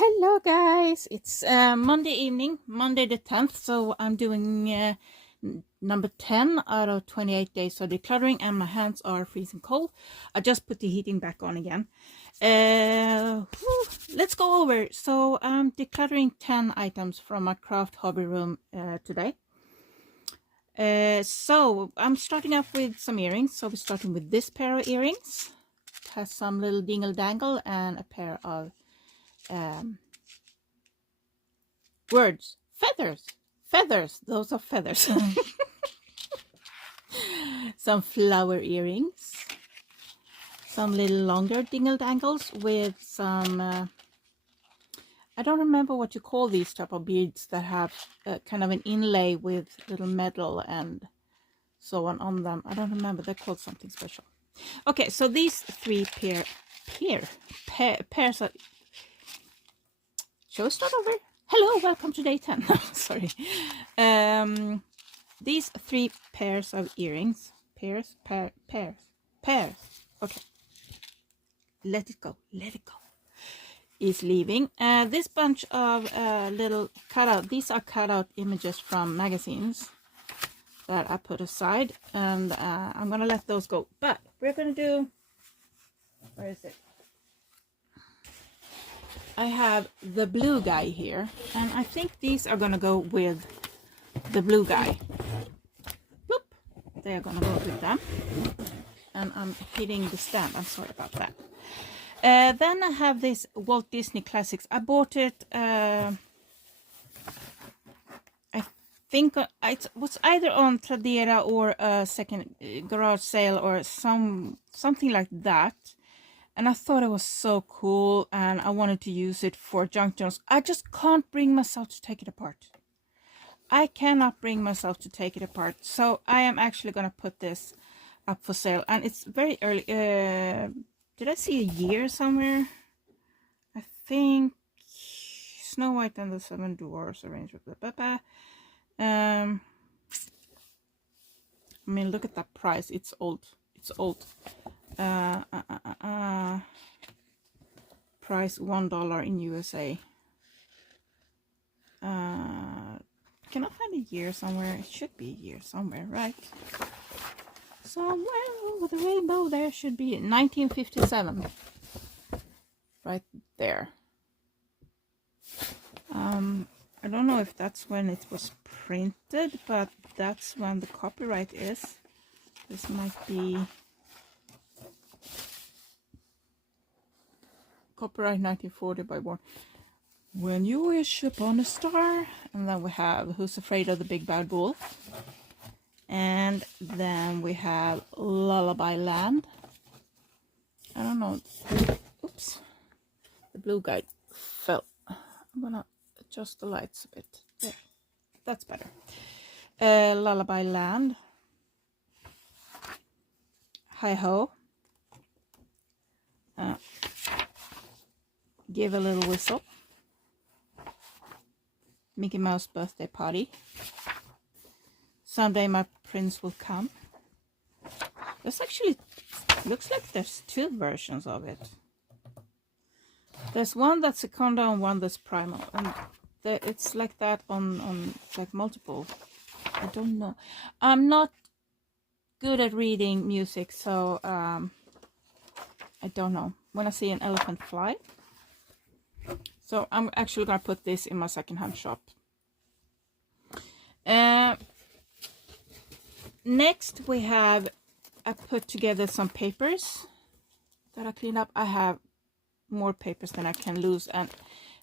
Hello guys, it's Monday evening, Monday the 10th, so I'm doing number 10 out of 28 days of decluttering and my hands are freezing cold. I just put the heating back on again. Let's go over. So I'm decluttering 10 items from my craft hobby room today. So I'm starting off with some earrings. So we're starting with this pair of earrings. It has some little dingle dangle and a pair of feathers, those are feathers. Some flower earrings, some little longer dingle dangles with some I don't remember what you call these type of beads that have kind of an inlay with little metal and so on them. I don't remember, they're called something special. Okay, so these three pairs of... Shall we start over? Hello, welcome to day 10. Sorry. These three pairs of earrings. Pairs. Okay. Let it go. Is leaving. This bunch of little cutout. These are cutout images from magazines that I put aside. And I'm going to let those go. But we're going to do... Where is it? I have the blue guy here, and I think these are gonna go with the blue guy. Boop. They are gonna go with them. And I'm hitting the stand. I'm sorry about that. Then I have this Walt Disney Classics. I bought it. I think it was either on Tradera or a second garage sale or something like that. And I thought it was so cool and I wanted to use it for junk journals. I just can't bring myself to take it apart. I cannot bring myself to take it apart. So I am actually going to put this up for sale. And it's very early. Did I see a year somewhere? I think Snow White and the Seven Dwarfs arranged with the I mean, look at that price. It's old. It's old. Price $1 in USA. Can I find a year somewhere? It should be a year somewhere, right? Somewhere over the rainbow there should be 1957. Right there. I don't know if that's when it was printed, but that's when the copyright is. This might be copyright 1940 by Warren. When You Wish Upon a Star. And then we have Who's Afraid of the Big Bad Wolf. And then we have Lullaby Land. I don't know. Oops. The blue guy fell. I'm gonna adjust the lights a bit. There. That's better. Lullaby Land. Hi Ho. Give a Little Whistle. Mickey Mouse Birthday Party. Someday My Prince Will Come. This actually looks like there's two versions of it. There's one that's Seconda and one that's Primal. And it's like that on like multiple. I don't know. I'm not good at reading music, so I don't know. When I see an elephant fly. So I'm actually going to put this in my secondhand shop. Next we have, I put together some papers that I cleaned up. I have more papers than I can lose and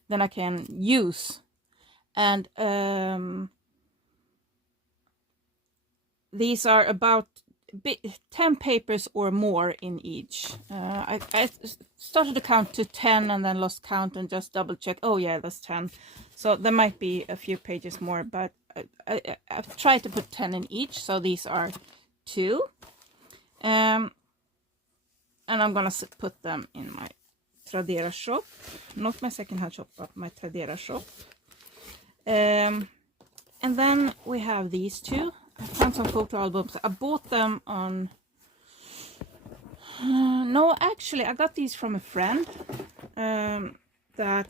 then I can use. And these are about 10 papers or more in each. I started to count to 10 and then lost count and just double check. Oh yeah, that's 10. So there might be a few pages more, but I've tried to put 10 in each. So these are 2. And I'm gonna put them in my Tradera shop. Not my secondhand shop, but my Tradera shop. And then we have these 2. I found some photo albums. I bought them on... no, actually, I got these from a friend. that,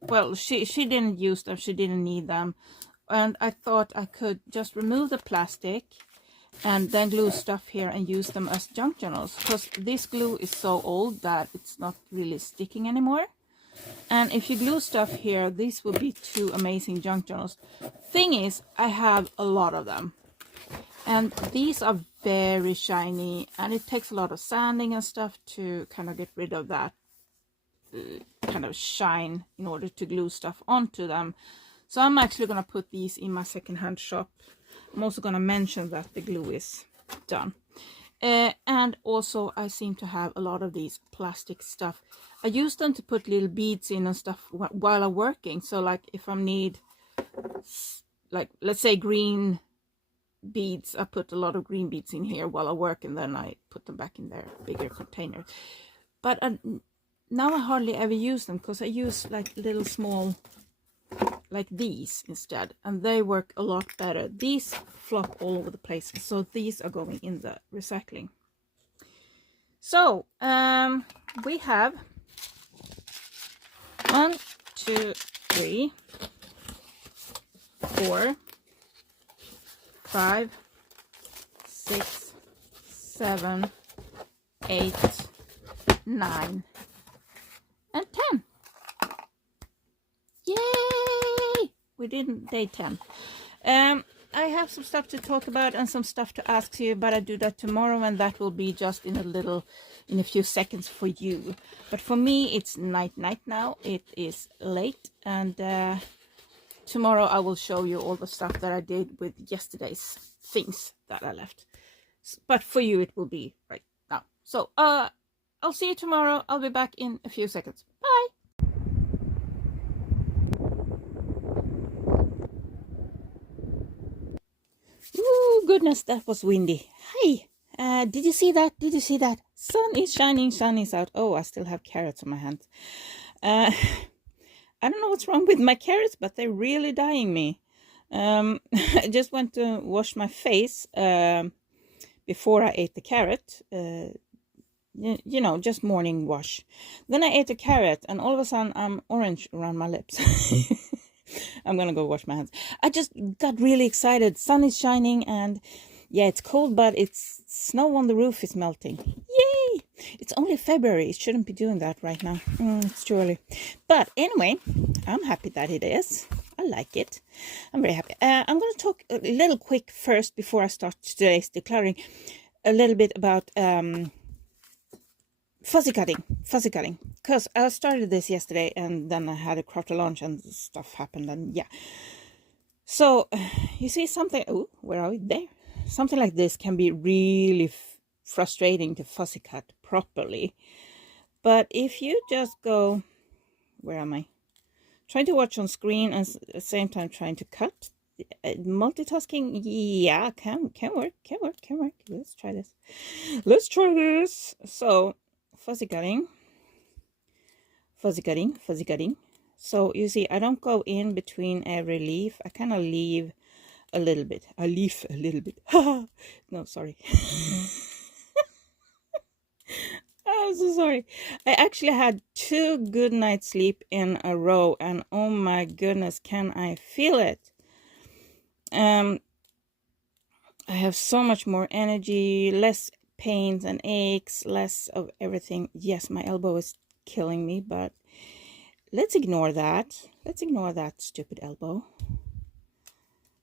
well, she didn't use them, she didn't need them. And I thought I could just remove the plastic and then glue stuff here and use them as junk journals, because this glue is so old that it's not really sticking anymore. And if you glue stuff here, these would be 2 amazing junk journals. Thing is, I have a lot of them, and these are very shiny, and it takes a lot of sanding and stuff to kind of get rid of that kind of shine in order to glue stuff onto them. So I'm actually going to put these in my secondhand shop. I'm also going to mention that the glue is done. And also I seem to have a lot of these plastic stuff. I use them to put little beads in and stuff while I'm working. So like if I need, like, let's say green beads, I put a lot of green beads in here while I work, and then I put them back in their bigger container. But now I hardly ever use them, because I use like little small, like these instead, and they work a lot better. These flop all over the place, so these are going in the recycling. So we have 1, 2, 3, 4, 5, 6, 7, 8, 9, and 10. Yay! We didn't day 10. I have some stuff to talk about and some stuff to ask you, but I do that tomorrow, and that will be just in a few seconds for you. But for me, it's night now. It is late, and tomorrow I will show you all the stuff that I did with yesterday's things that I left. But for you, it will be right now. So I'll see you tomorrow. I'll be back in a few seconds. Bye! Ooh, goodness, that was windy. Hey, did you see that? Did you see that? Sun is shining, sun is out. Oh, I still have carrots on my hands. I don't know what's wrong with my carrots, but they're really dying me. I just went to wash my face before I ate the carrot. You know, just morning wash. Then I ate a carrot, and all of a sudden I'm orange around my lips. I'm gonna go wash my hands. I just got really excited. Sun is shining, and yeah, it's cold, but it's snow on the roof is melting. Yay! It's only February. It shouldn't be doing that right now. It's too early. But anyway, I'm happy that it is. I like it. I'm very happy. I'm going to talk a little quick first before I start today's decluttering. A little bit about fussy cutting, because I started this yesterday, and then I had a crafter launch and stuff happened, and yeah. So you see something, oh, where are we? There. Something like this can be really frustrating to fussy cut properly. But if you just go, where am I? Trying to watch on screen and at the same time trying to cut. Multitasking, yeah, can work. Let's try this. So fuzzy cutting. So you see, I don't go in between every leaf. I kind of leave a little bit. No, sorry. I'm so sorry. I actually had 2 good nights sleep in a row, and oh my goodness, can I feel it? I have so much more energy, less pains and aches, less of everything. Yes, my elbow is killing me, but let's ignore that. Let's ignore that stupid elbow.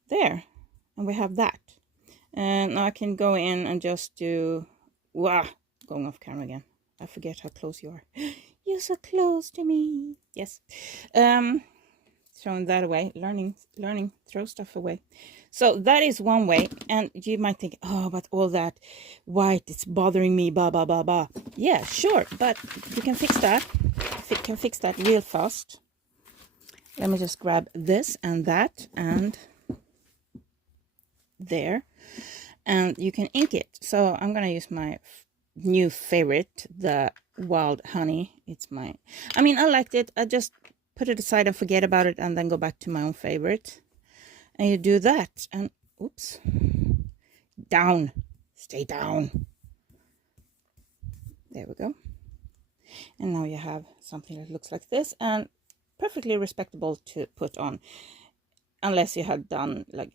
There, and we have that. And now I can go in and just do, wow, going off camera again. I forget how close you are. You're so close to me. Yes. Throwing that away. Learning, throw stuff away. So that is one way. And you might think, oh, but all that white, it's bothering me, blah, blah, blah, blah. Yeah, sure. But you can fix that. You can fix that real fast. Let me just grab this and that and there. And you can ink it. So I'm going to use my new favorite, the wild honey. It's my, I mean, I liked it. I just put it aside and forget about it, and then go back to my own favorite. And you do that, and oops, down, stay down. There we go. And now you have something that looks like this, and perfectly respectable to put on, unless you had done like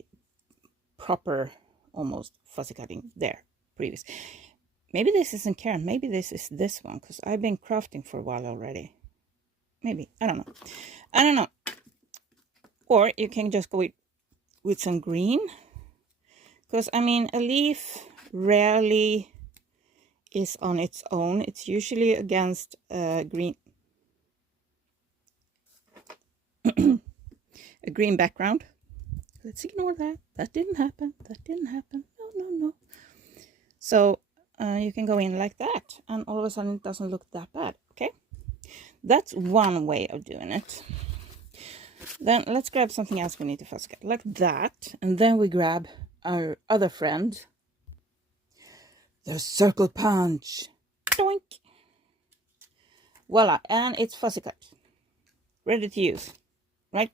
proper almost fussy cutting there previous. Maybe this isn't Karen, maybe this is this one, because I've been crafting for a while already. Maybe, I don't know. Or you can just go with some green, because I mean a leaf rarely is on its own. It's usually against green a green background. Let's ignore that. That didn't happen. No. So you can go in like that, and all of a sudden it doesn't look that bad. Okay, that's one way of doing it. Then let's grab something else we need to fussy cut, like that, and then we grab our other friend, the circle punch. Doink! Voila, and it's fussy cut, ready to use, right?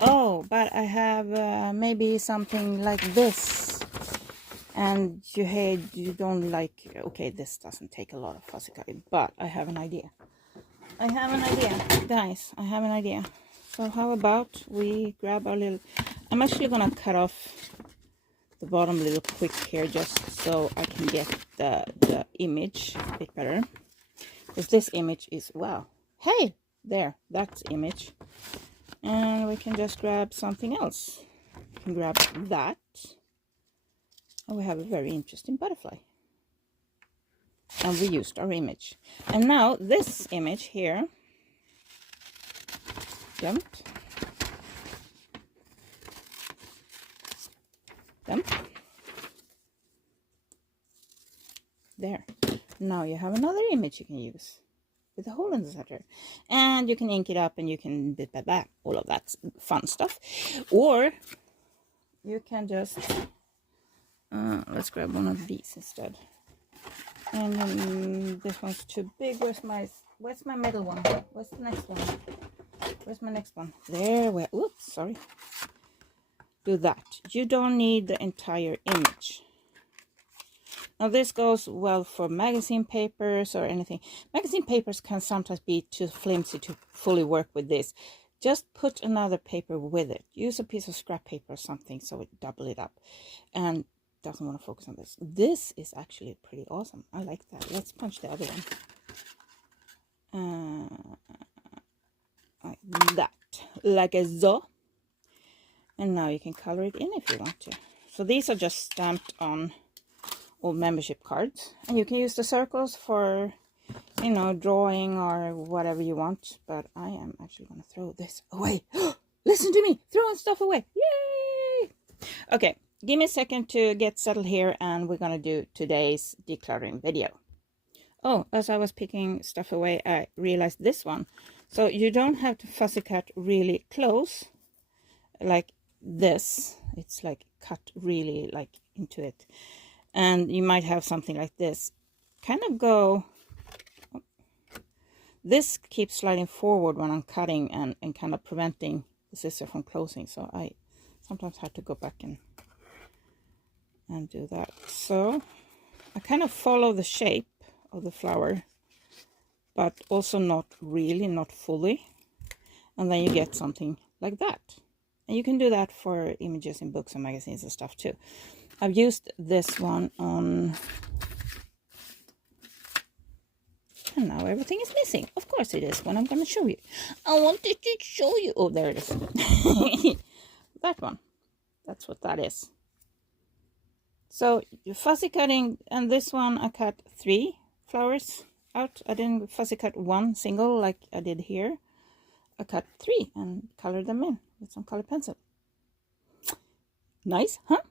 Oh, but I have maybe something like this, and you don't like. Okay, this doesn't take a lot of fussy cutting, but I have an idea. Guys, I have an idea. So how about we grab our little, I'm actually gonna cut off the bottom a little quick here, just so I can get the image a bit better, because this image is, wow, hey there, that's image. And we can just grab something else. We can grab that, and we have a very interesting butterfly, and we used our image. And now this image here, dumped. There. Now you have another image you can use with a hole in the center, and you can ink it up, and you can all of that fun stuff. Or you can just let's grab one of these instead. And this one's too big. Where's my middle one? What's the next one? Where's my next one? There. Where? Oops, sorry. Do that. You don't need the entire image. Now this goes well for magazine papers or anything. Magazine papers can sometimes be too flimsy to fully work with this. Just put another paper with it. Use a piece of scrap paper or something so it double it up. And doesn't want to focus on this. This is actually pretty awesome. I like that. Let's punch the other one. Like that. Like a zo. And now you can color it in if you want to. So these are just stamped on old membership cards, and you can use the circles for, you know, drawing or whatever you want. But I am actually going to throw this away. Listen to me, throwing stuff away. Yay! Okay, give me a second to get settled here, and we're going to do today's decluttering video. Oh, as I was picking stuff away, I realized this one. So you don't have to fussy cut really close like this. It's like cut really like into it. And you might have something like this. Kind of go... This keeps sliding forward when I'm cutting and kind of preventing the scissor from closing. So I sometimes have to go back and do that. So I kind of follow the shape of the flower, but also not really, not fully. And then you get something like that. And you can do that for images in books and magazines and stuff too. I've used this one on, and now everything is missing. Of course it is when I'm going to show you. I wanted to show you. Oh, there it is. That one. That's what that is. So fussy cutting, and this one I cut 3 flowers out. I didn't fussy cut one single like I did here. I cut 3 and colored them in with some colored pencil. Nice, huh?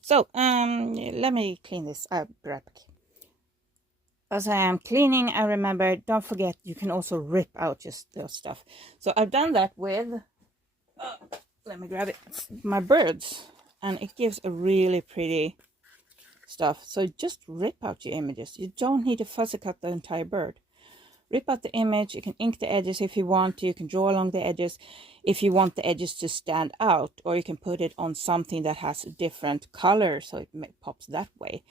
So, let me clean this. I'll be right back. As I am cleaning, I remember, don't forget, you can also rip out just the stuff. So I've done that with, let me grab it, my birds. And it gives a really pretty stuff. So just rip out your images. You don't need to fussy cut the entire bird. Rip out the image. You can ink the edges if you want to. You can draw along the edges if you want the edges to stand out, or you can put it on something that has a different color so it pops that way.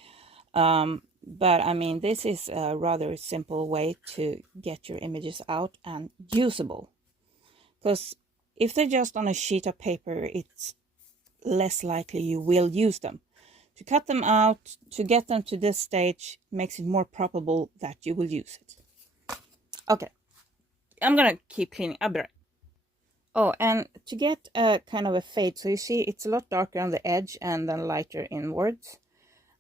But I mean, this is a rather simple way to get your images out and usable. Because if they're just on a sheet of paper, it's less likely you will use them. To cut them out, to get them to this stage, makes it more probable that you will use it. Okay, I'm gonna keep cleaning. I'll be right. Oh, and to get a kind of a fade, so you see it's a lot darker on the edge and then lighter inwards.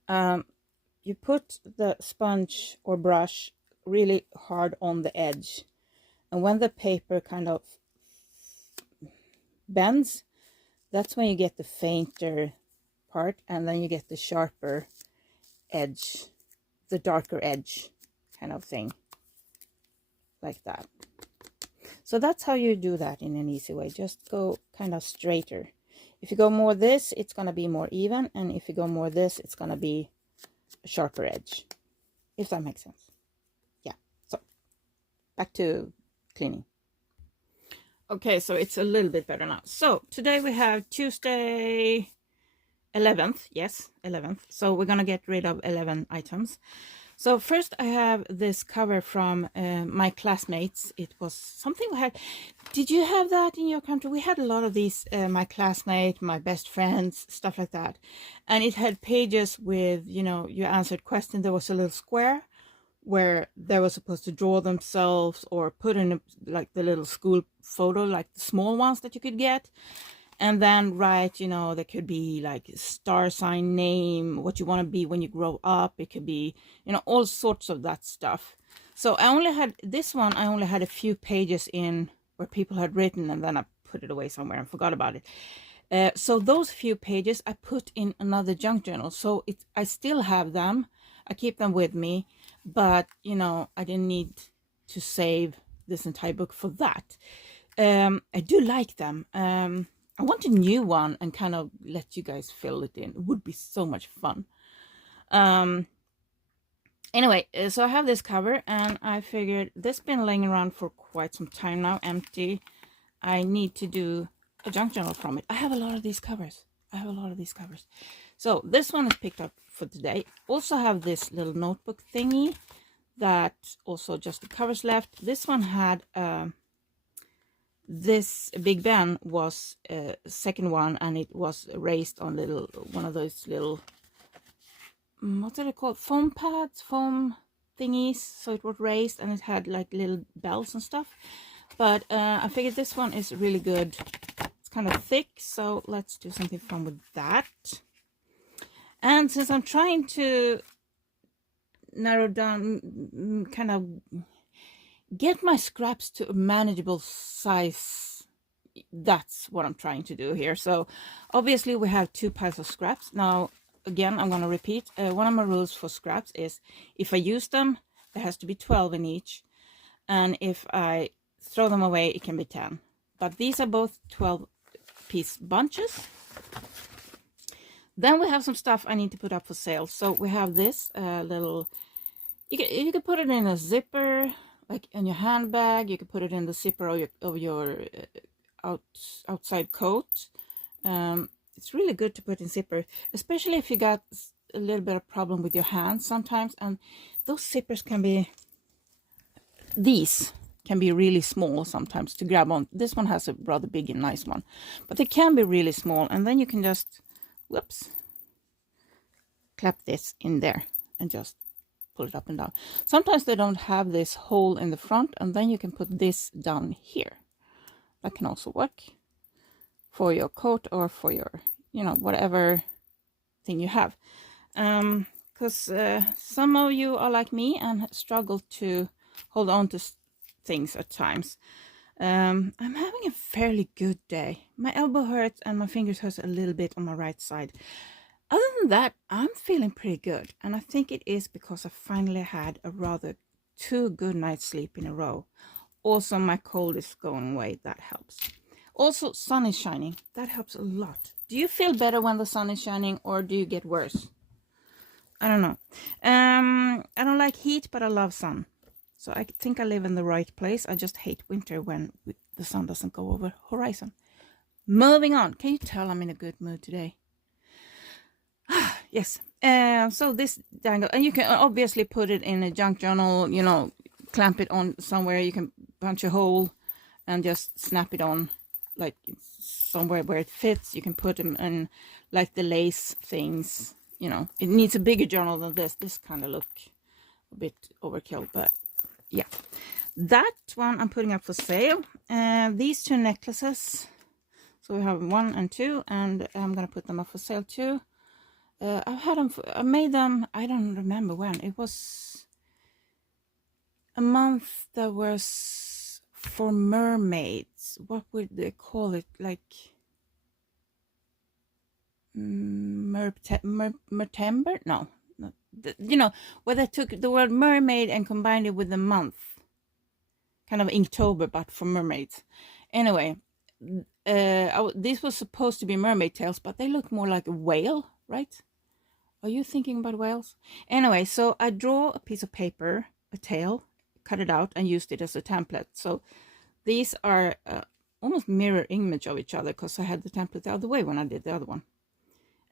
You put the sponge or brush really hard on the edge, and when the paper kind of bends, that's when you get the fainter part, and then you get the sharper edge, the darker edge kind of thing, like that. So that's how you do that in an easy way. Just go kind of straighter. If you go more this, it's going to be more even, and if you go more this, it's going to be a sharper edge, if that makes sense. Yeah, so back to cleaning. Okay, so it's a little bit better now. So today we have Tuesday 11th. Yes, 11th. So we're gonna get rid of 11 items. So first I have this cover from my classmates. It was something we had. Did you have that in your country? We had a lot of these, my classmate, my best friends, stuff like that. And it had pages with, you know, you answered questions. There was a little square where they were supposed to draw themselves or put in like the little school photo, like the small ones that you could get. And then write, you know, there could be like star sign name, what you want to be when you grow up. It could be, you know, all sorts of that stuff. So I only had this one. I only had a few pages in where people had written, and then I put it away somewhere and forgot about it. So those few pages I put in another junk journal. So I still have them. I keep them with me, but you know, I didn't need to save this entire book for that. I do like them. I want a new one and kind of let you guys fill it in. It would be so much fun. Anyway, so I have this cover, and I figured this has been laying around for quite some time now, empty. I need to do a junk journal from it. I have a lot of these covers. So this one is picked up for today. Also have this little notebook thingy that also just the covers left. This one had... this Big Ben was second one, and it was raised on one of those little, what are they called, foam pads, foam thingies. So it was raised, and it had like little bells and stuff. But I figured this one is really good. It's kind of thick, so let's do something fun with that. And since I'm trying to narrow down, kind of get my scraps to a manageable size, that's what I'm trying to do here. So obviously we have 2 piles of scraps. Now again, I'm going to repeat, one of my rules for scraps is if I use them, there has to be 12 in each, and if I throw them away, it can be 10. But these are both 12 piece bunches. Then we have some stuff I need to put up for sale. So we have this little, you can put it in a zipper, like in your handbag. You can put it in the zipper of your outside coat. It's really good to put in zipper, especially if you got a little bit of problem with your hands sometimes. And those zippers can be, these can be really small sometimes to grab on. This one has a rather big and nice one, but they can be really small. And then you can just, whoops, clap this in there and just pull it up and down. Sometimes they don't have this hole in the front, and then you can put this down here. That can also work for your coat or for your, you know, whatever thing you have. Because some of you are like me and struggle to hold on to things at times. I'm having a fairly good day. My elbow hurts and my fingers hurts a little bit on my right side. Other than that, I'm feeling pretty good, and I think it is because I finally had a rather 2 good nights sleep in a row. Also, my cold is going away. That helps. Also, sun is shining. That helps a lot. Do you feel better when the sun is shining, or do you get worse? I don't know. I don't like heat, but I love sun. So I think I live in the right place. I just hate winter when the sun doesn't go over horizon. Moving on. Can you tell I'm in a good mood today? Yes, So this dangle, and you can obviously put it in a junk journal, you know, clamp it on somewhere. You can punch a hole and just snap it on, like somewhere where it fits. You can put them in like the lace things, you know. It needs a bigger journal than this. This kind of look a bit overkill, but yeah. That one I'm putting up for sale. These two necklaces, so we have 1 and 2, and I'm gonna put them up for sale too. I've had them, I made them, I don't remember when. It was a month that was for mermaids. What would they call it? Like Mertember? No. You know, where they took the word mermaid and combined it with the month. Kind of Inktober, but for mermaids. Anyway, this was supposed to be mermaid tails, but they look more like a whale, right? Are you thinking about whales? Anyway, so I draw a piece of paper, a tail, cut it out, and used it as a template. So these are almost mirror image of each other, because I had the template the other way when I did the other one.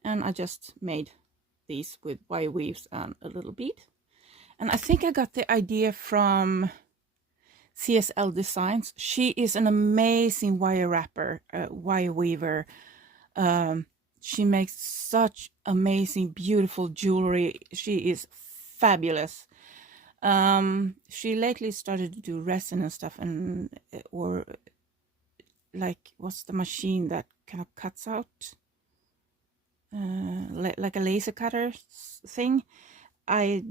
And I just made these with wire weaves and a little bead. And I think I got the idea from CSL Designs. She is an amazing wire wrapper, wire weaver. She makes such amazing, beautiful jewelry. She is fabulous. She lately started to do resin and stuff, and or like, what's the machine that kind of cuts out, like a laser cutter thing. I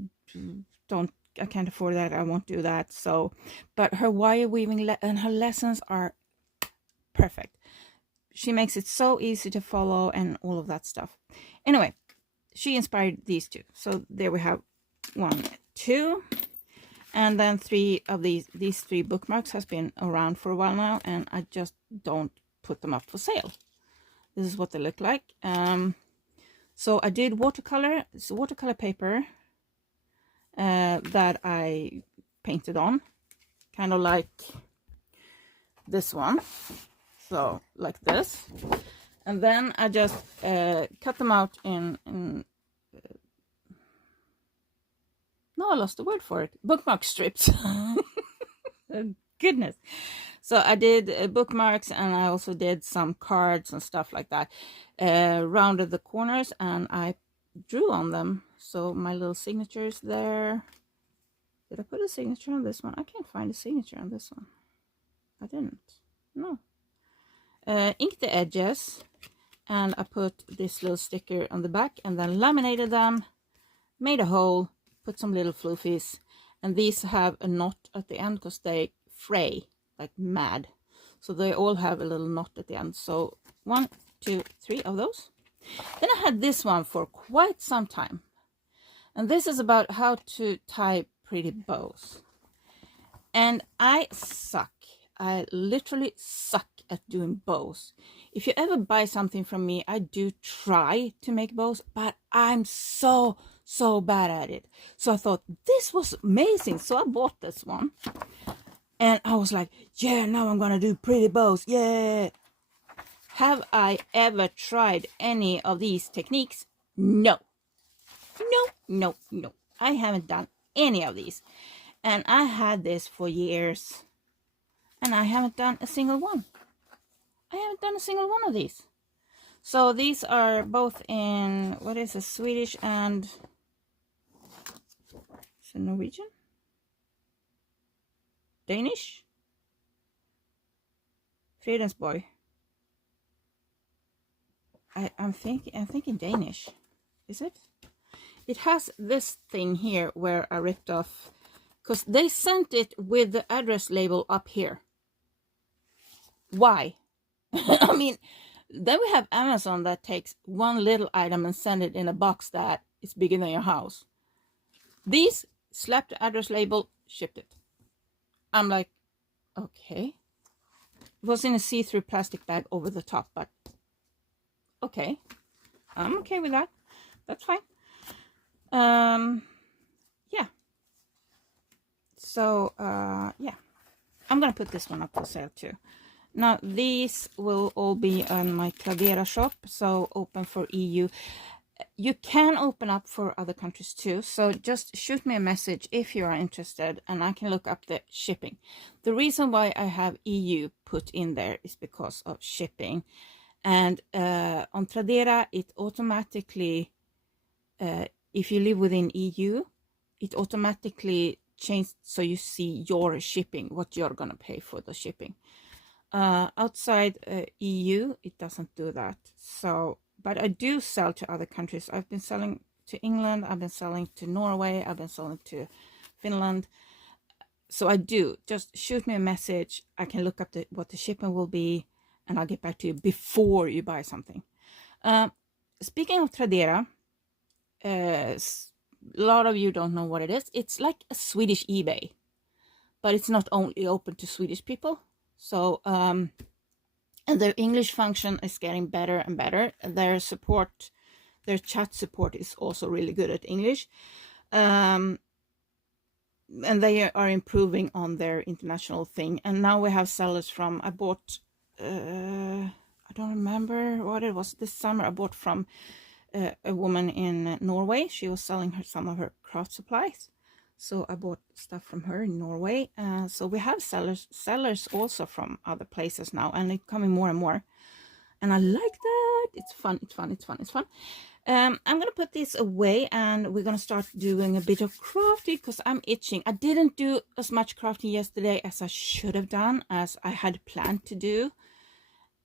can't afford that. I won't do that. So, but her wire weaving and her lessons are perfect. She makes it so easy to follow and all of that stuff. Anyway, she inspired these two. So there we have 1, 2, and then 3 of these 3 bookmarks has been around for a while now, and I just don't put them up for sale. This is what they look like. So I did watercolor. It's watercolor paper that I painted on, kind of like this one. So like this, and then I just cut them out in no, I lost the word for it. Bookmark strips. Goodness. So I did bookmarks, and I also did some cards and stuff like that. Rounded the corners, and I drew on them. So my little signatures there. Did I put a signature on this one? I can't find a signature on this one. I didn't. No. Inked the edges, and I put this little sticker on the back, and then laminated them, made a hole, put some little floofies, and these have a knot at the end because they fray like mad. So they all have a little knot at the end. So 1, 2, 3 of those. Then I had this one for quite some time, and this is about how to tie pretty bows. And I suck. I literally suck at doing bows. If you ever buy something from me, I do try to make bows, but I'm so bad at it. So I thought this was amazing. So I bought this one, and I was like, yeah, now I'm gonna do pretty bows. Yeah. Have I ever tried any of these techniques? No. No. I haven't done any of these. And I had this for years, and I haven't done a single one. I haven't done a single one of these. So these are both in, what is it, Swedish and, is it Norwegian? Danish? Fredensborg. I'm thinking Danish. Is it? It has this thing here where I ripped off, because they sent it with the address label up here. Why? I mean, then we have Amazon that takes one little item and send it in a box that is bigger than your house. These slapped the address label, shipped it. I'm like, okay. It was in a see-through plastic bag over the top, but okay. I'm okay with that. That's fine. Yeah. So, yeah. I'm gonna put this one up for sale too. Now, these will all be on my Tradera shop, so open for EU. You can open up for other countries too, so just shoot me a message if you are interested and I can look up the shipping. The reason why I have EU put in there is because of shipping, and on Tradera it automatically, if you live within EU, it automatically changes so you see your shipping, what you're gonna pay for the shipping. Outside EU it doesn't do that. So but I do sell to other countries. I've been selling to England, I've been selling to Norway, I've been selling to Finland. So I do. Just shoot me a message. I can look up what the shipping will be, and I'll get back to you before you buy something. Speaking of Tradera, a lot of you don't know what it is. It's like a Swedish eBay, but it's not only open to Swedish people. So and their English function is getting better and better. Their support, their chat support is also really good at English. And they are improving on their international thing. And now we have sellers from, I bought, I don't remember what it was this summer. I bought from a woman in Norway. She was selling some of her craft supplies. So I bought stuff from her in Norway. So we have sellers also from other places now, and it's coming more and more. And I like that. It's fun. It's fun. It's fun. It's fun. I'm going to put this away, and we're going to start doing a bit of crafting because I'm itching. I didn't do as much crafting yesterday as I should have done, as I had planned to do.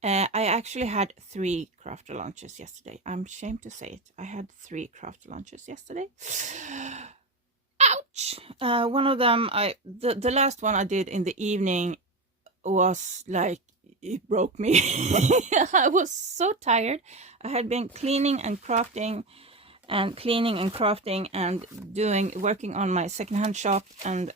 I actually had 3 crafter lunches yesterday. I'm ashamed to say it. I had 3 crafter lunches yesterday. Ouch! One of them, the last one I did in the evening was like, it broke me. I was so tired. I had been cleaning and crafting and working on my secondhand shop and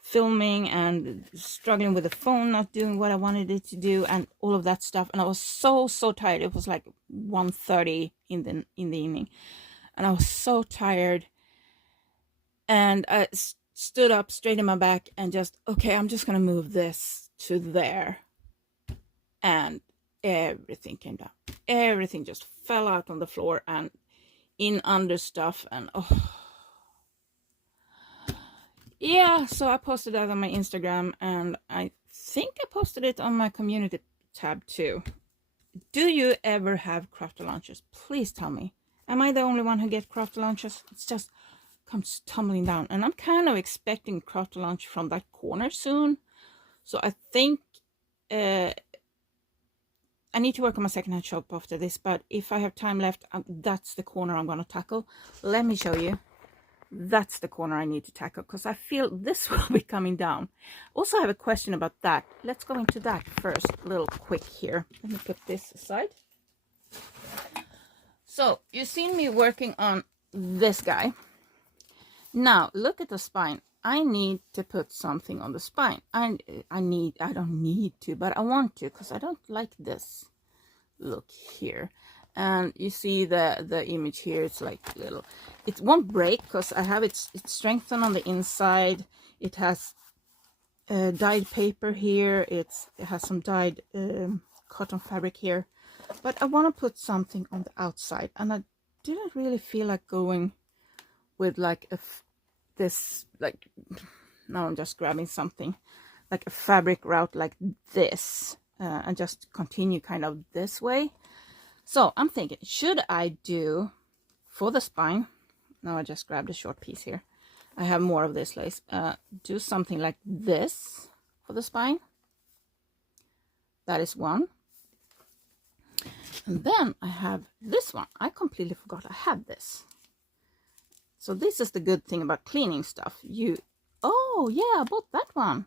filming and struggling with the phone, not doing what I wanted it to do, and all of that stuff. And I was so tired. It was like 1:30 in the evening, and I was so tired. And I stood up, straightened my back, and just, okay, I'm just gonna move this to there. And everything came down. Everything just fell out on the floor and in under stuff. And yeah, so I posted that on my Instagram, and I think I posted it on my community tab too. Do you ever have crafter lunches? Please tell me. Am I the only one who gets crafter lunches? It's just comes tumbling down, and I'm kind of expecting crafter lunch from that corner soon. So I think I need to work on my secondhand shop after this, but if I have time left, that's the corner I'm going to tackle. Let me show you. That's the corner I need to tackle, because I feel this will be coming down. Also, I have a question about that. Let's go into that first, a little quick here. Let me put this aside. So, you've seen me working on this guy. Now, look at the spine. I need to put something on the spine. I don't need to, but I want to, because I don't like this look here. And you see the image here, it's like little, it won't break because I have it's strengthened on the inside. It has dyed paper here. It has some dyed cotton fabric here. But I want to put something on the outside, and I didn't really feel like going with like this, like, now I'm just grabbing something like a fabric route like this, and just continue kind of this way. So I'm thinking, should I do for the spine, now I just grabbed a short piece here, I have more of this lace, do something like this for the spine. That is one. And then I have this one. I completely forgot I had this. So this is the good thing about cleaning stuff. Oh yeah, I bought that one.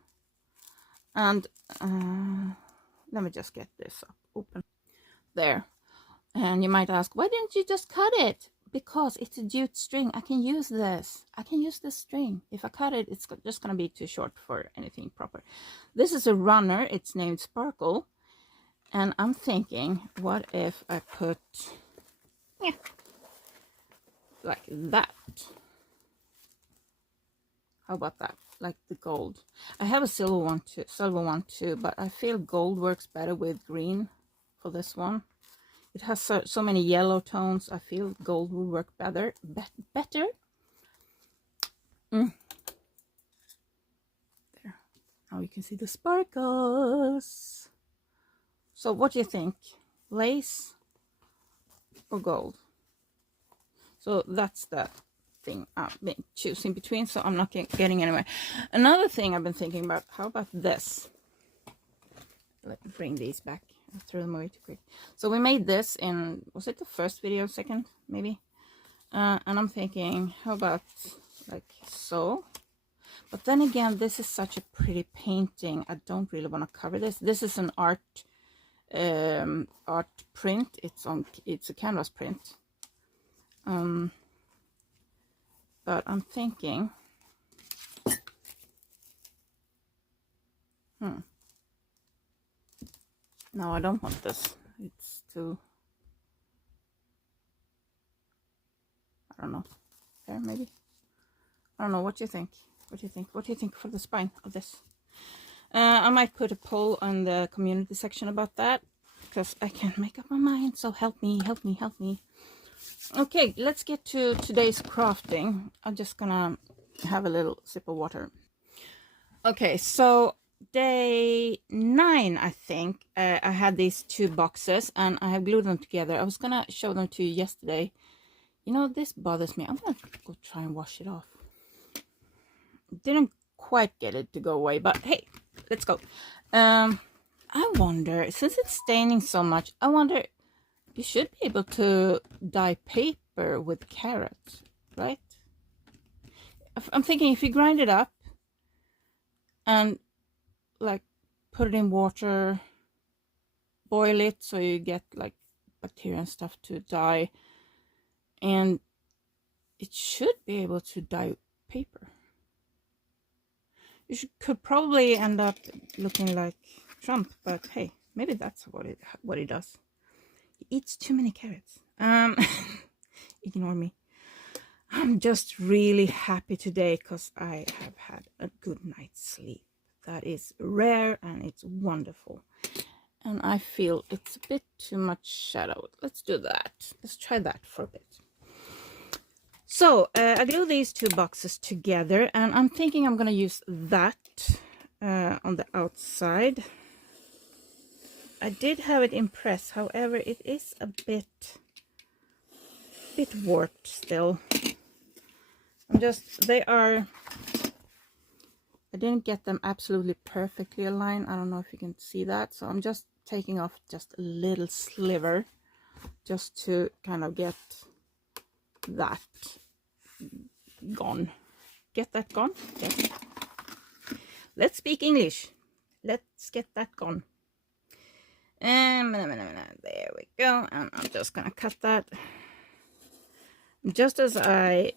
And let me just get this up, open. There. And you might ask, why didn't you just cut it? Because it's a jute string. I can use this. I can use this string. If I cut it, it's just going to be too short for anything proper. This is a runner. It's named Sparkle. And I'm thinking, what if I put, yeah, like that? How about that? Like the gold. I have a silver one too, but I feel gold works better with green for this one. it has so many yellow tones. I feel gold will work better. There. Now you can see the sparkles. So what do you think? Lace or gold? So that's the thing I've been choosing between, so I'm not getting anywhere. Another thing I've been thinking about, how about this? Let me bring these back. I threw them away too quick. So we made this in, was it the first video, second, maybe? And I'm thinking, how about like so? But then again, this is such a pretty painting. I don't really want to cover this. This is an art print. It's a canvas print. But I'm thinking, no, I don't want this. It's too, I don't know, there maybe. I don't know. What do you think? What do you think? What do you think for the spine of this? I might put a poll on the community section about that, because I can't make up my mind. So help me, help me, help me. Okay, let's get to today's crafting. I'm just gonna have a little sip of water. Okay, so day 9, I think, I had these 2 boxes and I have glued them together. I was gonna show them to you yesterday. You know, this bothers me. I'm gonna go try and wash it off. Didn't quite get it to go away, but hey, let's go. I wonder, since it's staining so much, I wonder, you should be able to dye paper with carrots, right? I'm thinking if you grind it up and like put it in water, boil it so you get like bacteria and stuff to dye, and it should be able to dye paper. You could probably end up looking like Trump, but hey, maybe that's what he does. He eats too many carrots. Ignore me. I'm just really happy today because I have had a good night's sleep. That is rare and it's wonderful. And I feel it's a bit too much shadow. Let's do that. Let's try that for a bit. So I glue these 2 boxes together, and I'm thinking I'm going to use that on the outside. I did have it in press, however, it is a bit warped still. I didn't get them absolutely perfectly aligned. I don't know if you can see that, so I'm just taking off just a little sliver just to kind of get that gone. Get that gone? Yes. Let's speak English. Let's get that gone. There we go. And I'm just gonna cut that. Just as I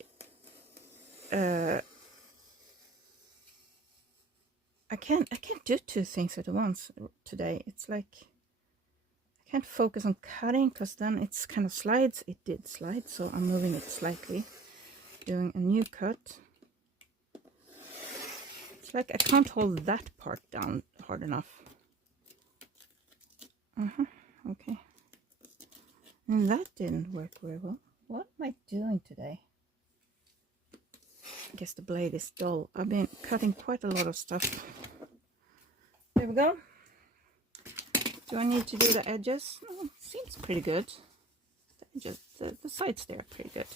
can't do 2 things at once today. It's like I can't focus on cutting because then it's kind of slides. It did slide, so I'm moving it slightly, doing a new cut. It's like I can't hold that part down hard enough. Okay. And that didn't work very well. What am I doing today? I guess the blade is dull. I've been cutting quite a lot of stuff. There we go. Do I need to do the edges? Oh, seems pretty good. The edges, the sides there are pretty good.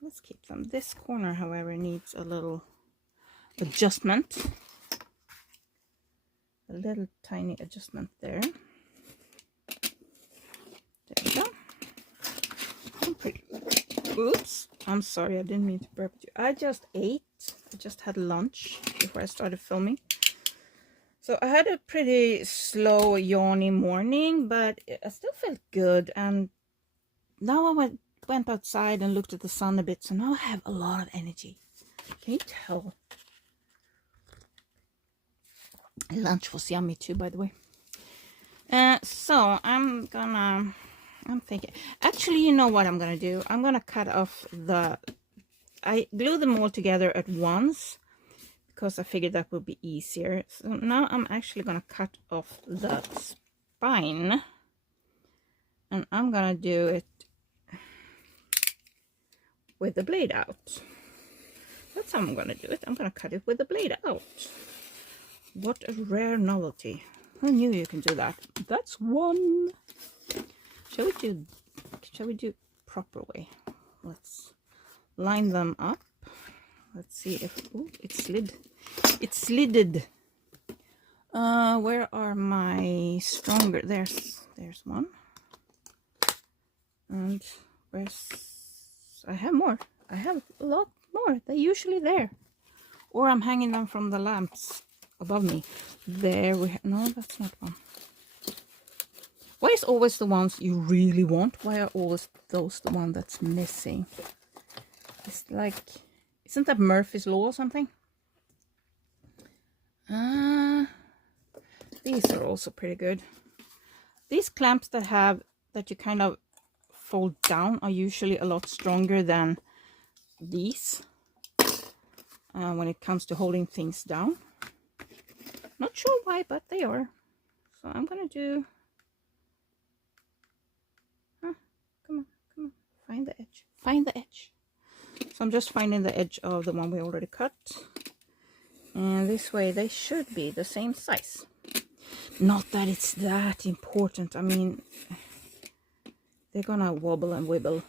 Let's keep them. This corner, however, needs a little adjustment. A little tiny adjustment there. There we go. I'm pretty. Oops. I'm sorry, I didn't mean to burp you. I just ate. I just had lunch before I started filming. So I had a pretty slow, yawny morning, but I still felt good. And now I went outside and looked at the sun a bit. So now I have a lot of energy. Can you tell? Lunch was yummy too, by the way. So I'm thinking, actually, you know what I'm gonna do? I'm gonna cut off I glue them all together at once because I figured that would be easier. So now I'm actually gonna cut off the spine. And I'm gonna do it with the blade out. That's how I'm gonna do it. I'm gonna cut it with the blade out. What a rare novelty. Who knew you can do that? That's one. Shall we do proper way? Let's line them up. Let's see if, ooh, it slid. It slided. Where are my stronger? There's one. And where's, I have more. I have a lot more. They're usually there. Or I'm hanging them from the lamps above me. There we have, no, that's not one. Why is always the ones you really want? Why are always those the one that's missing? It's like, isn't that Murphy's Law or something? These are also pretty good. These clamps that you kind of fold down are usually a lot stronger than these when it comes to holding things down. Not sure why, but they are. So I'm gonna do, come on, find the edge, find the edge. So I'm just finding the edge of the one we already cut, and this way they should be the same size. Not that it's that important. I mean, they're gonna wobble and wibble,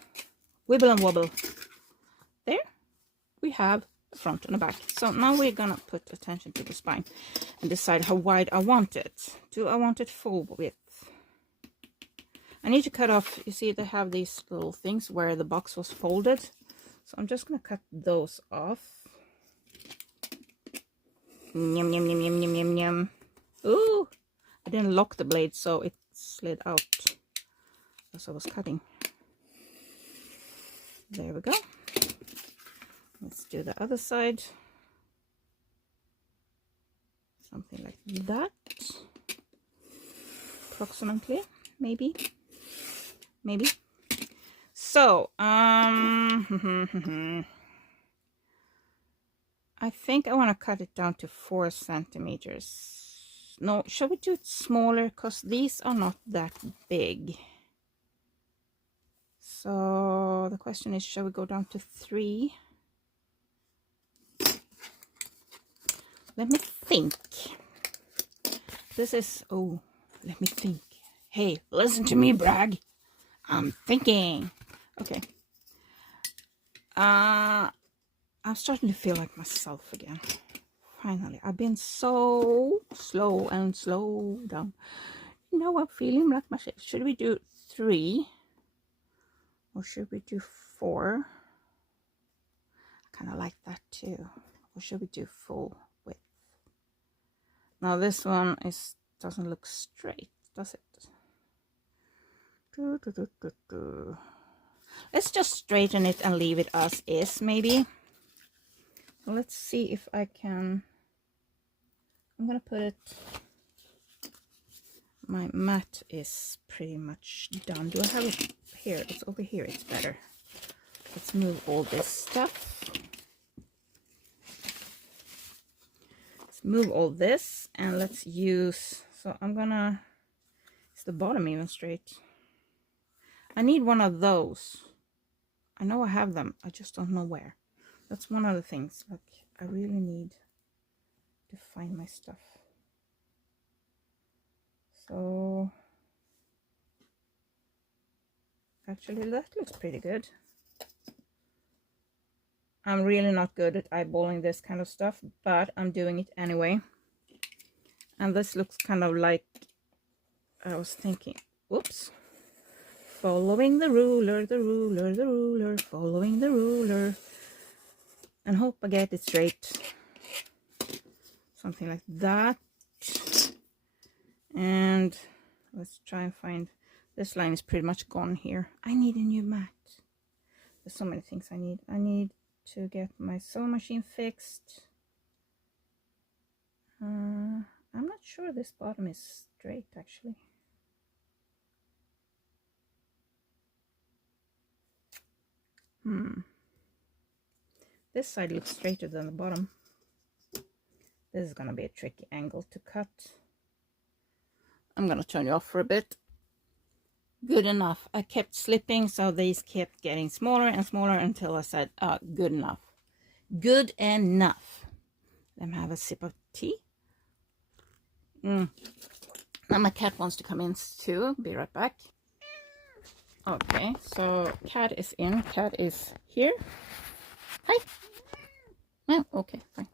wibble and wobble. There we have the front and the back. So now we're gonna put attention to the spine and decide how wide I want it. Do I want it full width? I need to cut off, you see they have these little things where the box was folded. So I'm just gonna cut those off. Yum, yum, yum, yum, yum, yum, yum. Ooh, I didn't lock the blade, so it slid out as I was cutting. There we go. Let's do the other side. Something like that. Approximately, maybe. Maybe. So, I think I want to cut it down to 4 centimeters. No, shall we do it smaller? Because these are not that big. So the question is, shall we go down to 3? Let me think. This is, oh, let me think. Hey, listen to me, brag. I'm thinking. Okay. I'm starting to feel like myself again. Finally, I've been so slow and slow down. Now I'm feeling like myself. Should we do 3? Or should we do 4? I kind of like that too. Or should we do full width? Now this one doesn't look straight, does it? Let's just straighten it and leave it as is, maybe. So let's see if I can. I'm gonna put it. My mat is pretty much done. Do I have it here? It's over here. It's better. Let's move all this stuff. Let's move all this and let's use. So I'm gonna. Is the bottom even straight? I need one of those. I know I have them. I just don't know where. That's one of the things. Like, I really need to find my stuff. So, actually, that looks pretty good. I'm really not good at eyeballing this kind of stuff, but I'm doing it anyway. And this looks kind of like, I was thinking, whoops. Following the ruler, the ruler, the ruler, following the ruler. And hope I get it straight. Something like that. And let's try and find, this line is pretty much gone here. I need a new mat. There's so many things I need. I need to get my sewing machine fixed. I'm not sure this bottom is straight actually. This side looks straighter than the bottom. This is gonna be a tricky angle to cut. I'm gonna turn you off for a bit. Good enough. I kept slipping, so these kept getting smaller and smaller until I said, good enough. Good enough. Let me have a sip of tea. Now my cat wants to come in too. Be right back. Okay, so cat is in. Cat is here. Hi. Oh, okay, fine.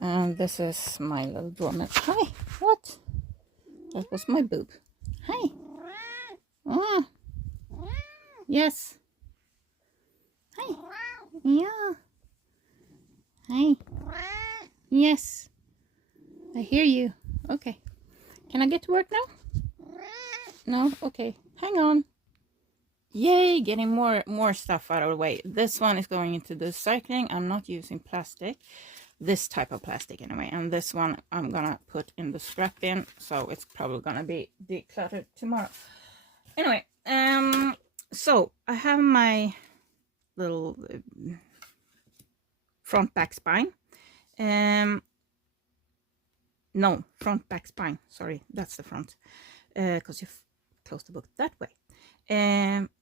And this is my little doormat. Hi. What? That was my boob. Hi. Oh. Yes. Hi. Yeah. Hi. Yes. I hear you. Okay. Can I get to work now? No? Okay. Hang on. Yay, getting more stuff out of the way. This one is going into the recycling. I'm not using plastic. This type of plastic anyway. And this one I'm gonna put in the scrap bin. So it's probably gonna be decluttered tomorrow. Anyway, so I have my little front back spine. No, front back spine. Sorry, that's the front. Because you close the book that way.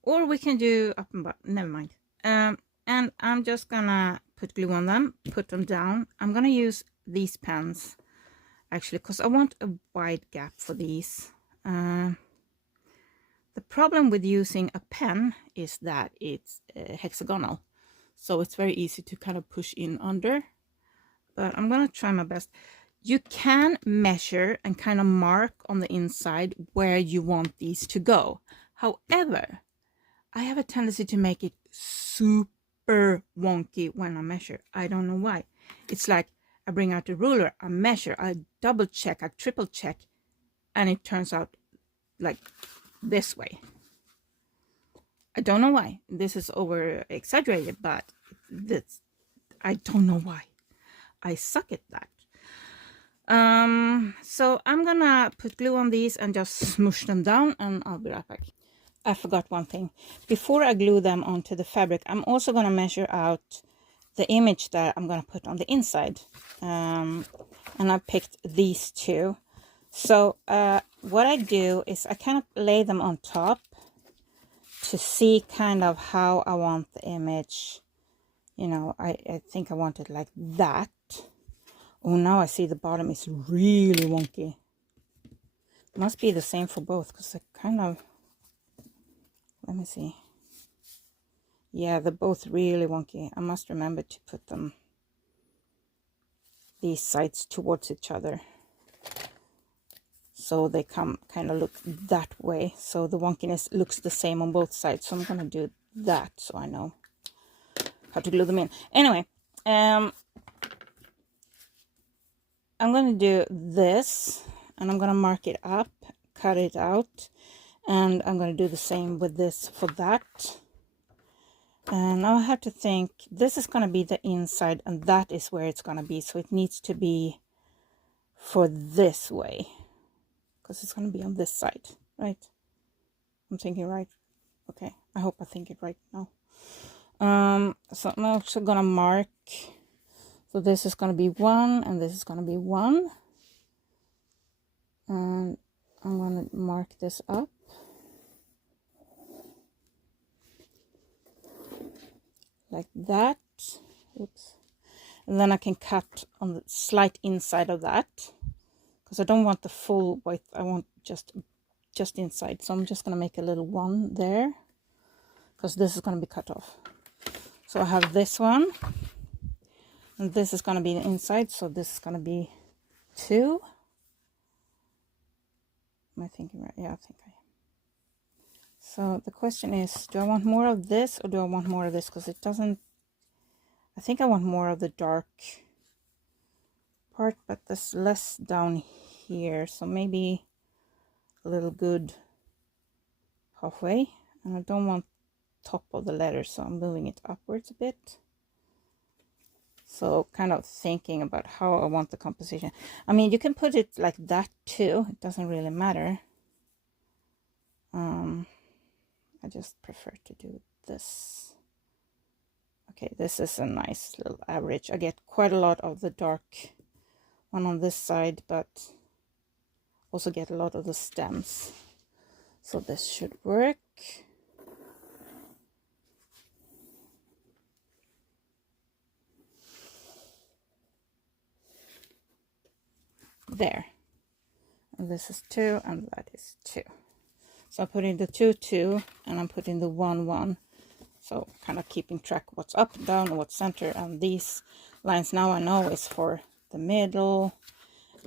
Or we can do up and bottom. Never mind. And I'm just gonna put glue on them, put them down. I'm gonna use these pens actually because I want a wide gap for these. The problem with using a pen is that it's hexagonal, so it's very easy to kind of push in under, but I'm gonna try my best. You can measure and kind of mark on the inside where you want these to go. However, I have a tendency to make it super wonky when I measure. I don't know why. It's like I bring out the ruler, I measure, I double check, I triple check, and it turns out like this way. I don't know why. This is over exaggerated, but this, I don't know why. I suck at that. So I'm gonna put glue on these and just smoosh them down, and I'll be right back. I forgot one thing. Before I glue them onto the fabric, I'm also gonna measure out the image that I'm gonna put on the inside. And I picked these two. So what I do is I kind of lay them on top to see kind of how I want the image. You know, I think I want it like that. Oh, now I see the bottom is really wonky. Must be the same for both because I kind of, let me see. Yeah, they're both really wonky. I must remember to put them, these sides towards each other, so they come kind of look that way. So the wonkiness looks the same on both sides. So I'm going to do that so I know how to glue them in. Anyway, I'm going to do this, and I'm going to mark it up, cut it out, and I'm going to do the same with this for that. And now I have to think, this is going to be the inside, and that is where it's going to be. So it needs to be for this way, because it's going to be on this side, right? I'm thinking right. Okay, I hope I think it right now. So I'm also going to mark. So this is going to be 1, and this is going to be 1. And I'm going to mark this up. Like that. Oops. And then I can cut on the slight inside of that. Because I don't want the full width. I want just inside. So I'm just going to make a little 1 there. Because this is going to be cut off. So I have this one. And this is going to be the inside, so this is going to be 2. Am I thinking right? Yeah, I think I am. So the question is, do I want more of this or do I want more of this? Because it doesn't, I think I want more of the dark part, but there's less down here. So maybe a little good halfway. And I don't want top of the letter, so I'm moving it upwards a bit. So kind of thinking about how I want the composition. I mean, you can put it like that too. It doesn't really matter. I just prefer to do this. Okay, this is a nice little average. I get quite a lot of the dark one on this side, but also get a lot of the stems. So this should work. There. And this is 2 and that is 2. So I'm putting the 2, 2 and I'm putting the 1, 1. So kind of keeping track what's up, down, what's center. And these lines now I know is for the middle.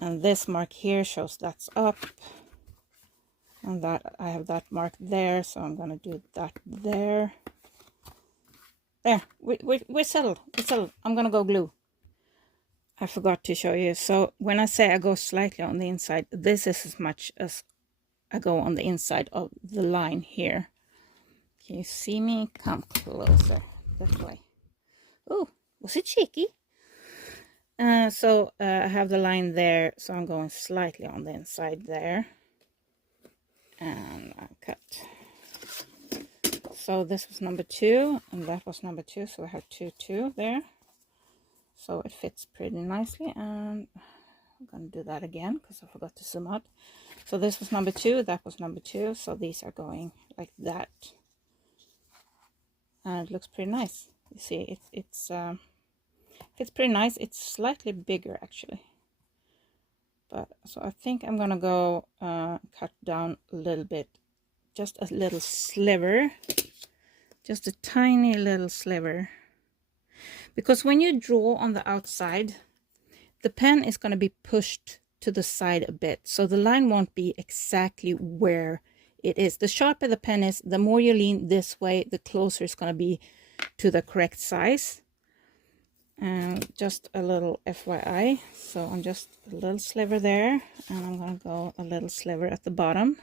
And this mark here shows that's up. And that I have that mark there. So I'm going to do that there. There. We're settled. We're settled. I'm going to go glue. I forgot to show you. So when I say I go slightly on the inside, this is as much as I go on the inside of the line here. Can you see me? Come closer. This way. Oh, was it cheeky? So I have the line there, so I'm going slightly on the inside there. And I cut. So this was number 2, and that was number 2, so I have 2, 2 there. So it fits pretty nicely, and I'm going to do that again because I forgot to zoom out. So this was number 2, that was number 2, so these are going like that. And it looks pretty nice. You see, it's pretty nice. It's slightly bigger actually. But so I think I'm gonna go cut down a little bit, just a little sliver, just a tiny little sliver. Because when you draw on the outside, the pen is going to be pushed to the side a bit. So the line won't be exactly where it is. The sharper the pen is, the more you lean this way, the closer it's going to be to the correct size. And just a little FYI. So I'm just a little sliver there. And I'm going to go a little sliver at the bottom,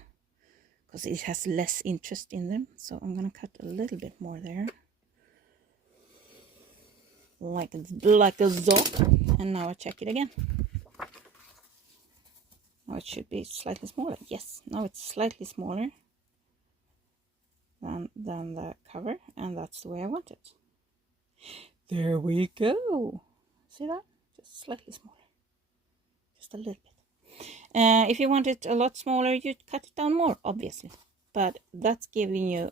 because it has less interest in them. So I'm going to cut a little bit more there. Like a zoc. And now I check it again. Now it should be slightly smaller. Yes, now it's slightly smaller than the cover, and that's the way I want it. There we go. See that? Just slightly smaller. Just a little bit. If you want it a lot smaller, you'd cut it down more, obviously. But that's giving you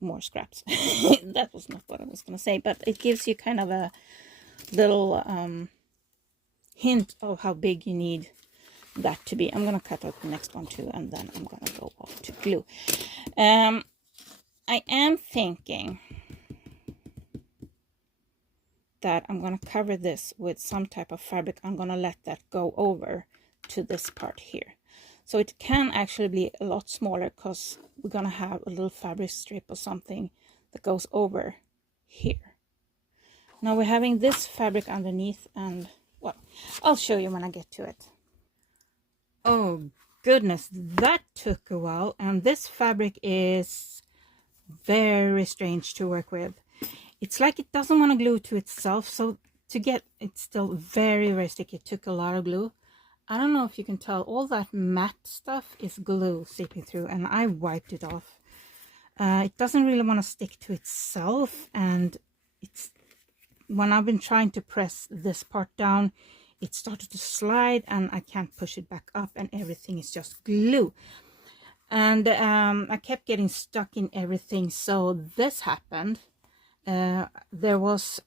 more scraps. That was not what I was going to say, but it gives you kind of a little hint of how big you need that to be. I'm going to cut out the next one too, and then I'm going to go off to glue. I am thinking that I'm going to cover this with some type of fabric. I'm going to let that go over to this part here. So it can actually be a lot smaller, because we're going to have a little fabric strip or something that goes over here. Now we're having this fabric underneath, and well, I'll show you when I get to it. Oh goodness, that took a while, and this fabric is very strange to work with. It's like it doesn't want to glue to itself, so to get it's still very, very sticky. It took a lot of glue. I don't know if you can tell, all that matte stuff is glue seeping through, and I wiped it off. It doesn't really want to stick to itself, and it's when I've been trying to press this part down, it started to slide, and I can't push it back up, and everything is just glue. And I kept getting stuck in everything, so this happened. There was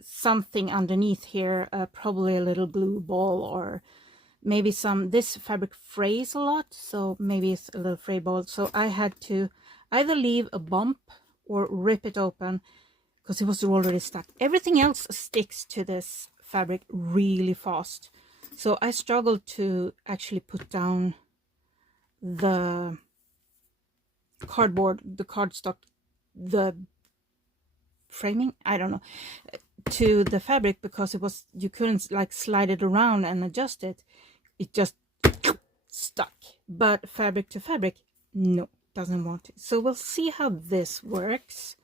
something underneath here, probably a little glue ball, or maybe this fabric frays a lot, so maybe it's a little fray ball. So I had to either leave a bump or rip it open, because it was already stuck. Everything else sticks to this fabric really fast, so I struggled to actually put down the cardboard, the cardstock, the framing, I don't know, to the fabric, because it was, you couldn't like slide it around and adjust it. It just stuck. But fabric to fabric, no, doesn't want to. So we'll see how this works.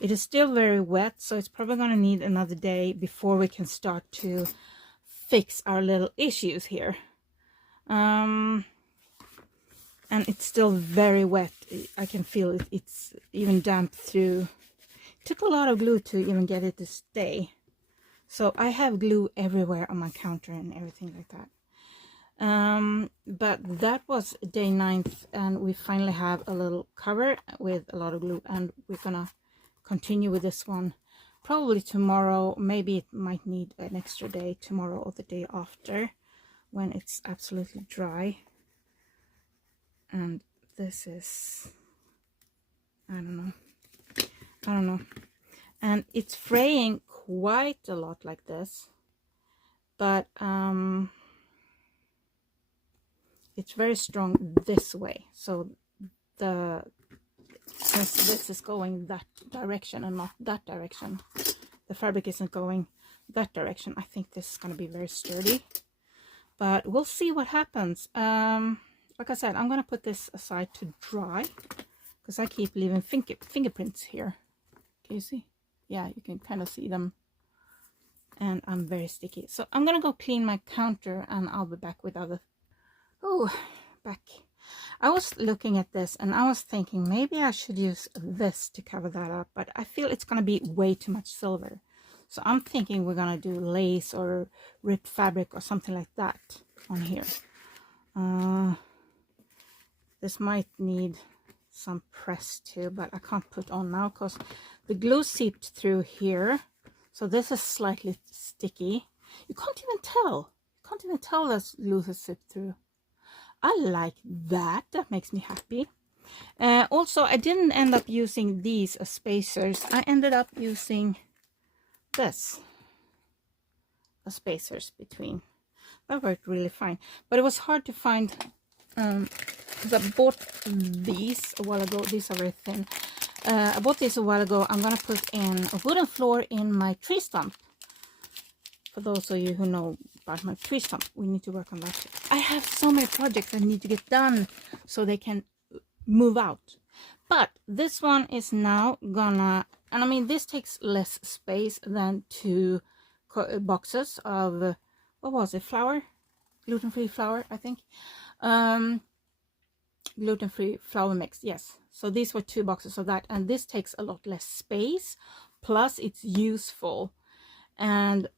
It is still very wet, so it's probably going to need another day before we can start to fix our little issues here. And it's still very wet. I can feel it. It's even damp through. It took a lot of glue to even get it to stay. So I have glue everywhere on my counter and everything like that. But that was day 9th, and we finally have a little cover with a lot of glue, and we're gonna continue with this one probably tomorrow. Maybe it might need an extra day tomorrow or the day after when it's absolutely dry. And this is, I don't know, and it's fraying quite a lot like this, but it's very strong this way. So since this is going that direction and not that direction, the fabric isn't going that direction, I think this is going to be very sturdy, but we'll see what happens. Like I said, I'm going to put this aside to dry because I keep leaving fingerprints here. Can you see? Yeah, you can kind of see them, and I'm very sticky. So I'm going to go clean my counter, and I'll be back with other... Oh, back. I was looking at this and I was thinking maybe I should use this to cover that up, but I feel it's going to be way too much silver. So I'm thinking we're going to do lace or ripped fabric or something like that on here. This might need some press too, but I can't put on now because the glue seeped through here. So this is slightly sticky. You can't even tell. You can't even tell that glue has seeped through. I like that. That makes me happy. Also, I didn't end up using these as spacers. I ended up using this as spacers between. That worked really fine. But it was hard to find, because I bought these a while ago. These are very thin. I bought these a while ago. I'm going to put in a wooden floor in my tree stump. For those of you who know about my tree stump, we need to work on that. I have so many projects that need to get done so they can move out. But this one is now gonna, and I mean this takes less space than 2 boxes of, what was it, flour? Gluten-free flour, I think. Gluten-free flour mix, yes. So these were 2 boxes of that, and this takes a lot less space, plus it's useful. And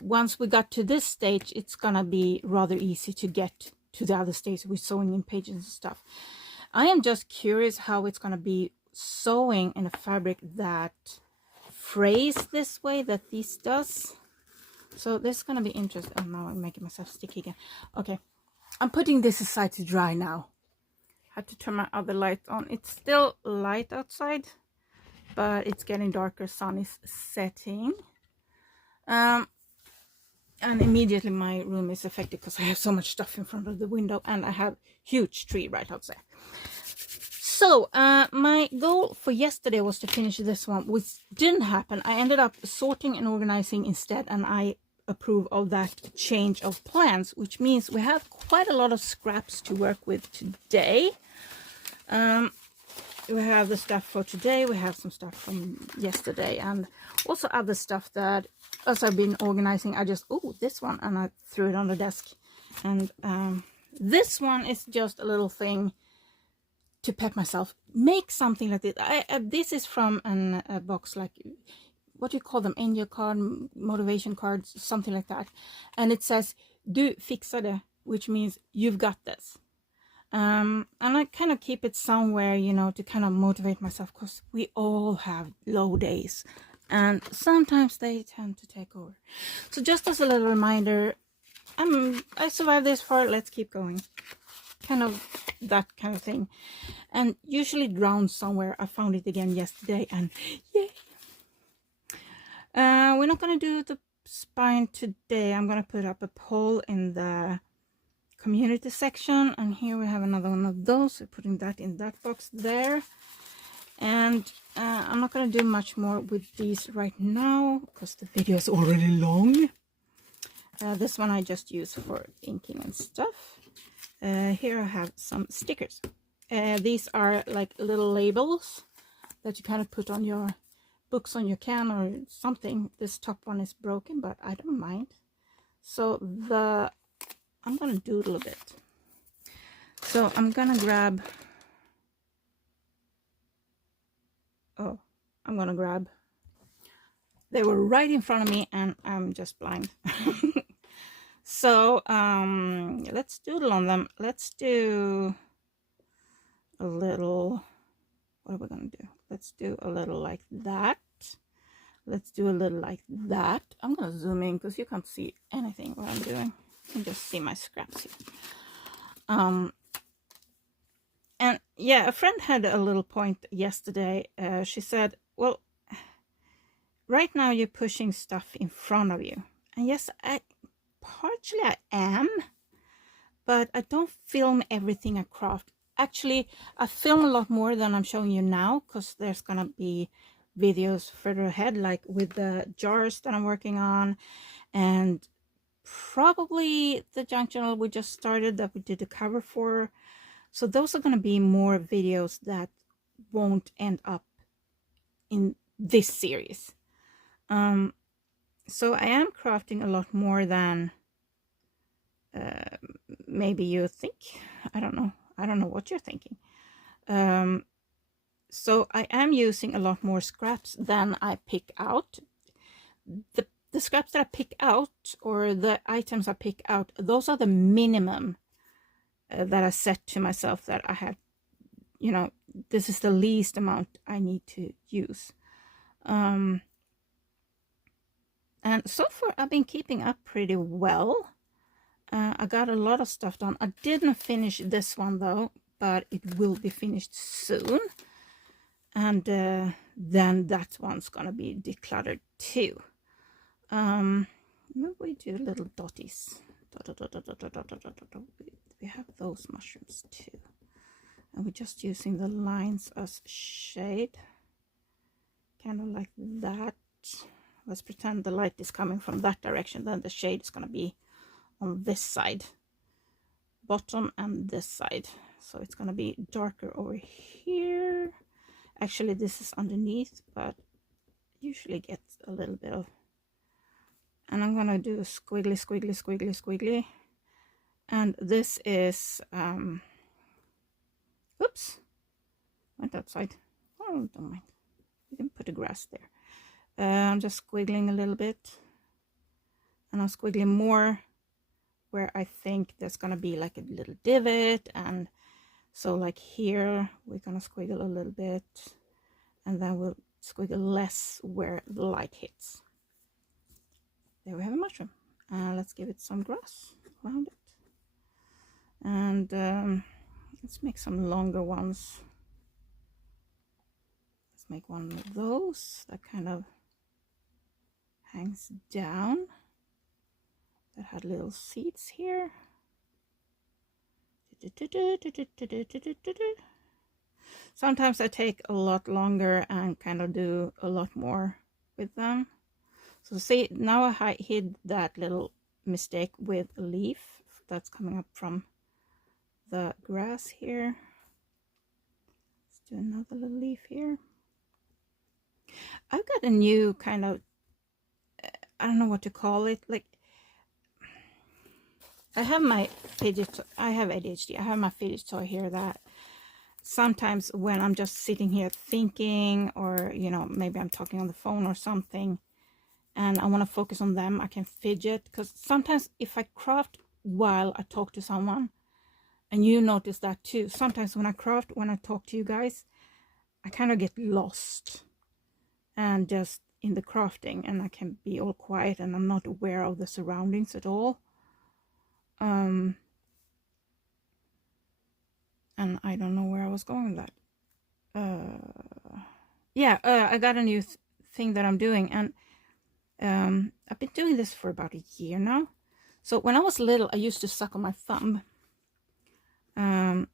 once we got to this stage, it's gonna be rather easy to get to the other stage with sewing in pages and stuff. I am just curious how it's gonna be sewing in a fabric that frays this way that this does. So this is gonna be interesting. Oh, now I'm making myself sticky again. Okay, I'm putting this aside to dry now. I have to turn my other light on. It's still light outside, but it's getting darker. Sun is setting. And immediately my room is affected because I have so much stuff in front of the window, and I have huge tree right outside. So my goal for yesterday was to finish this one, which didn't happen. I ended up sorting and organizing instead, and I approve of that change of plans, which means we have quite a lot of scraps to work with today. We have the stuff for today, we have some stuff from yesterday, and also other stuff that, as I've been organizing, I just, oh, this one, and I threw it on the desk. And this one is just a little thing to pet myself. Make something like this. This is from a box, like, what do you call them? Angel card, motivation cards, something like that. And it says, du fixar det, which means you've got this. And I kind of keep it somewhere, you know, to kind of motivate myself, because we all have low days. And sometimes they tend to take over. So just as a little reminder, I survived this far, let's keep going. Kind of that kind of thing. And usually drowned somewhere. I found it again yesterday, and yay! We're not going to do the spine today. I'm going to put up a poll in the community section, and here we have another one of those. We're putting that in that box there. And I'm not going to do much more with these right now because the video is already long. This one I just use for inking and stuff. Here I have some stickers. These are like little labels that you kind of put on your books, on your can or something. This top one is broken, but I don't mind. So I'm going to doodle a bit. So I'm going to grab... Oh, I'm gonna grab. They were right in front of me and I'm just blind. So let's doodle on them. Let's do a little, what are we gonna do? Let's do a little like that. Let's do a little like that. I'm gonna zoom in because you can't see anything what I'm doing. You can just see my scraps here. And yeah, a friend had a little point yesterday. She said, well, right now you're pushing stuff in front of you. And yes, partially I am, but I don't film everything I craft. Actually, I film a lot more than I'm showing you now, because there's gonna be videos further ahead, like with the jars that I'm working on, and probably the junk journal we just started that we did the cover for. So those are going to be more videos that won't end up in this series. So I am crafting a lot more than maybe you think. I don't know what you're thinking. So I am using a lot more scraps than I pick out. The scraps that I pick out, or the items I pick out, those are the minimum that I set to myself, that I have, you know, this is the least amount I need to use. And so far I've been keeping up pretty well. I got a lot of stuff done. I didn't finish this one though, but it will be finished soon. And then that one's gonna be decluttered too. Maybe we do little dotties. We have those mushrooms too. And we're just using the lines as shade. Kind of like that. Let's pretend the light is coming from that direction. Then the shade is going to be on this side. Bottom and this side. So it's going to be darker over here. Actually, this is underneath, but usually gets a little bit of... And I'm going to do a squiggly, squiggly, squiggly, squiggly. And this is... oops. Went outside. Oh, don't mind. You can put the grass there. I'm just squiggling a little bit. And I'm squiggling more where I think there's going to be like a little divot. And so like here, we're going to squiggle a little bit. And then we'll squiggle less where the light hits. There we have a mushroom. Let's give it some grass around it. And let's make some longer ones. Let's make one of those that kind of hangs down. That had little seeds here. Sometimes I take a lot longer and kind of do a lot more with them. So see, now I hid that little mistake with a leaf that's coming up from the grass here. Let's do another little leaf here. I've got a new kind of, I don't know what to call it, like, I have my fidget, I have ADHD, I have my fidget toy here that sometimes when I'm just sitting here thinking, or, you know, maybe I'm talking on the phone or something, and I want to focus on them, I can fidget, because sometimes if I craft while I talk to someone, and you notice that too, sometimes when I craft, when I talk to you guys, I kind of get lost and just in the crafting, and I can be all quiet and I'm not aware of the surroundings at all. And I don't know where I was going with that. Yeah, I got a new thing that I'm doing, and I've been doing this for about a year now. So when I was little, I used to suck on my thumb. And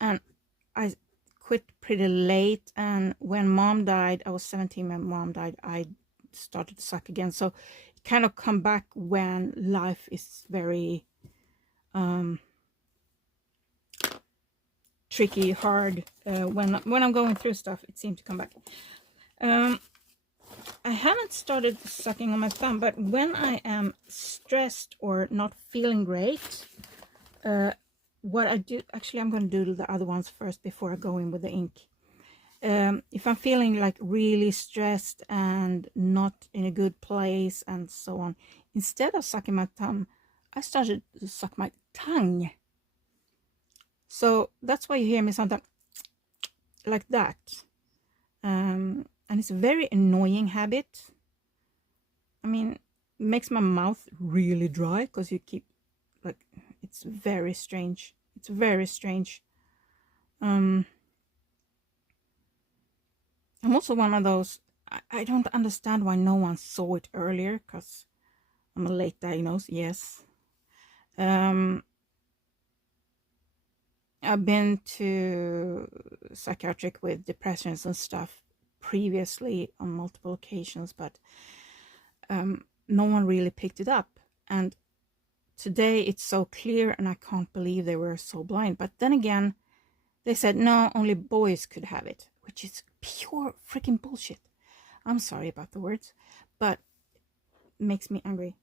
I quit pretty late, and when mom died, I was 17 when mom died, I started to suck again. So it kind of come back when life is very tricky, hard. When I'm going through stuff, it seemed to come back. I haven't started sucking on my thumb, but when I am stressed or not feeling great, what I do, actually I'm going to do the other ones first before I go in with the ink. If I'm feeling like really stressed and not in a good place and so on, instead of sucking my thumb, I started to suck my tongue. So that's why you hear me sometimes like that. And it's a very annoying habit. I mean, it makes my mouth really dry because you keep, like, it's very strange. It's very strange. I'm also one of those, I don't understand why no one saw it earlier, because I'm a late diagnosed, yes. I've been to psychiatric with depressions and stuff previously on multiple occasions, but no one really picked it up. And today it's so clear, and I can't believe they were so blind. But then again, they said no, only boys could have it, which is pure freaking bullshit. I'm sorry about the words, but it makes me angry.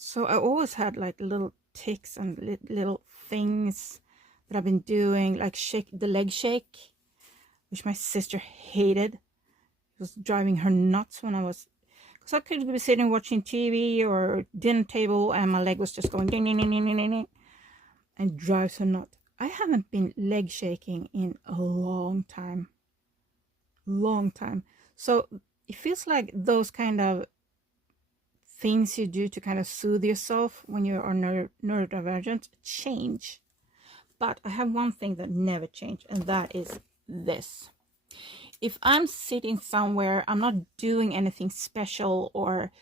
So I always had like little tics and little things that I've been doing, like the leg shake, which my sister hated. It was driving her nuts when I was, because I could be sitting watching TV or dinner table and my leg was just going ding, ding, ding, ding, ding, ding, and drives her nuts. I haven't been leg shaking in a long time. So it feels like those kind of things you do to kind of soothe yourself when you are neurodivergent change. But I have one thing that never changed, and that is this. If I'm sitting somewhere, I'm not doing anything special, or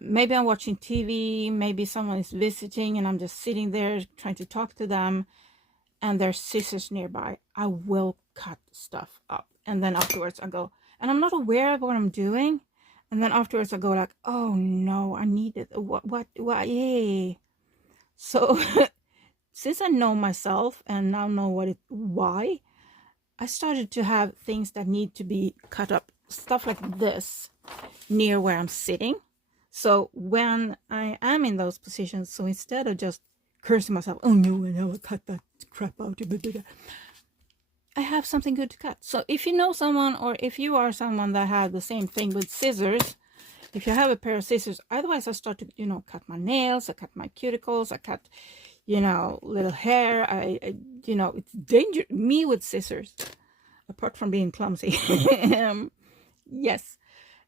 maybe I'm watching TV, maybe someone is visiting and I'm just sitting there trying to talk to them, and there's scissors nearby, I will cut stuff up. And then afterwards I go, and I'm not aware of what I'm doing. And then afterwards I go like, oh no, I need it. What, yay. So since I know myself and now know why, I started to have things that need to be cut up, stuff like this, near where I'm sitting. So when I am in those positions, so instead of just cursing myself, oh no, I never cut that crap out, I have something good to cut. So if you know someone, or if you are someone that had the same thing with scissors, if you have a pair of scissors, otherwise I start to, cut my nails, I cut my cuticles, I cut, little hair. It's dangerous, me with scissors, apart from being clumsy. Yes.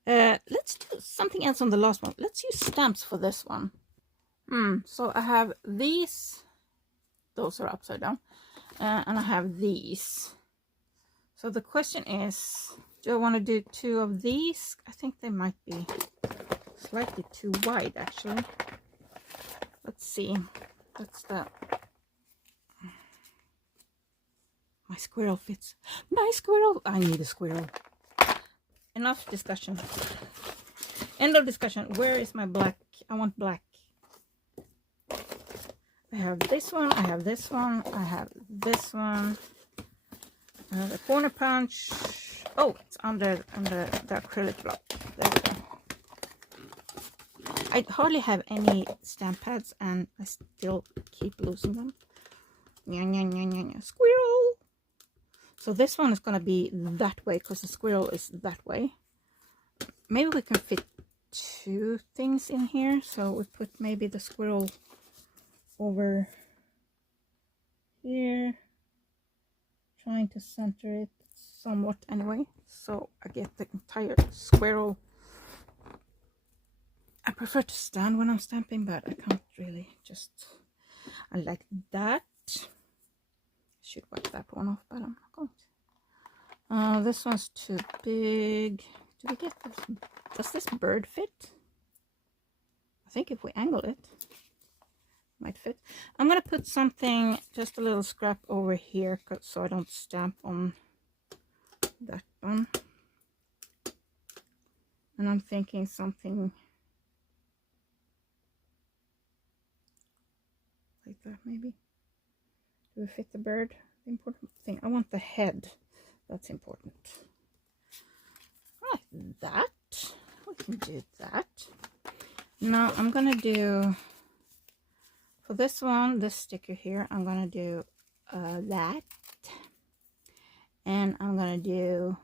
Let's do something else on the last one. Let's use stamps for this one. So I have these. Those are upside down. And I have these. So the question is, do I want to do 2 of these? I think they might be slightly too wide, actually. Let's see. That's the... My squirrel fits. My squirrel! I need a squirrel. Enough discussion. End of discussion. Where is my black? I want black. I have this one, I have this one, I have this one. The corner punch. Oh, it's under the acrylic block. There we go. I hardly have any stamp pads, and I still keep losing them. Squirrel! So this one is going to be that way, because the squirrel is that way. Maybe we can fit 2 things in here. So we put maybe the squirrel over here, trying to center it somewhat anyway, so I get the entire squirrel. I prefer to stand when I'm stamping, but I can't really I like that. Should wipe that one off, but I'm not going to. This one's too big. Do we get this? Does this bird fit? I think if we angle it, might fit. I'm gonna put something, just a little scrap over here, so I don't stamp on that one. And I'm thinking something like that, maybe. Do we fit the bird? The important thing, I want the head. That's important. Like that. We can do that. Now I'm gonna do, for this one, this sticker here, I'm gonna do that, and I'm gonna do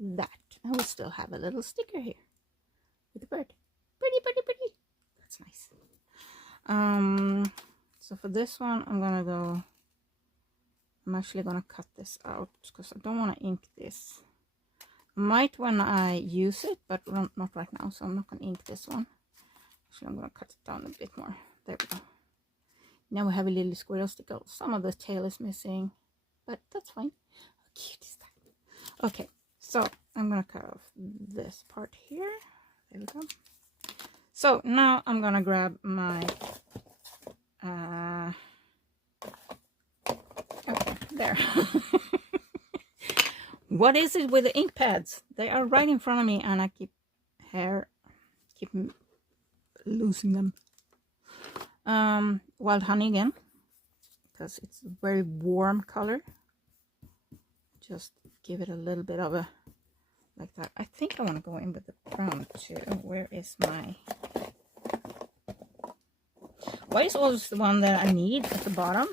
that. And we still have a little sticker here with the bird. Pretty, pretty, pretty. That's nice. So for this one, I'm actually gonna cut this out because I don't want to ink this. Might when I use it, but not right now, so I'm not gonna ink this one. Actually, I'm gonna cut it down a bit more. There we go. Now we have a little squirrel sticker. Some of the tail is missing, but that's fine. How cute is that? Okay, so I'm gonna cut off this part here. There we go. So now I'm gonna grab my okay, there. What is it with the ink pads? They are right in front of me, and I keep losing them. Wild honey again, because it's a very warm color. Just give it a little bit of a like that. I think I want to go in with the brown too. Where is my white? Is always the one that I need at the bottom.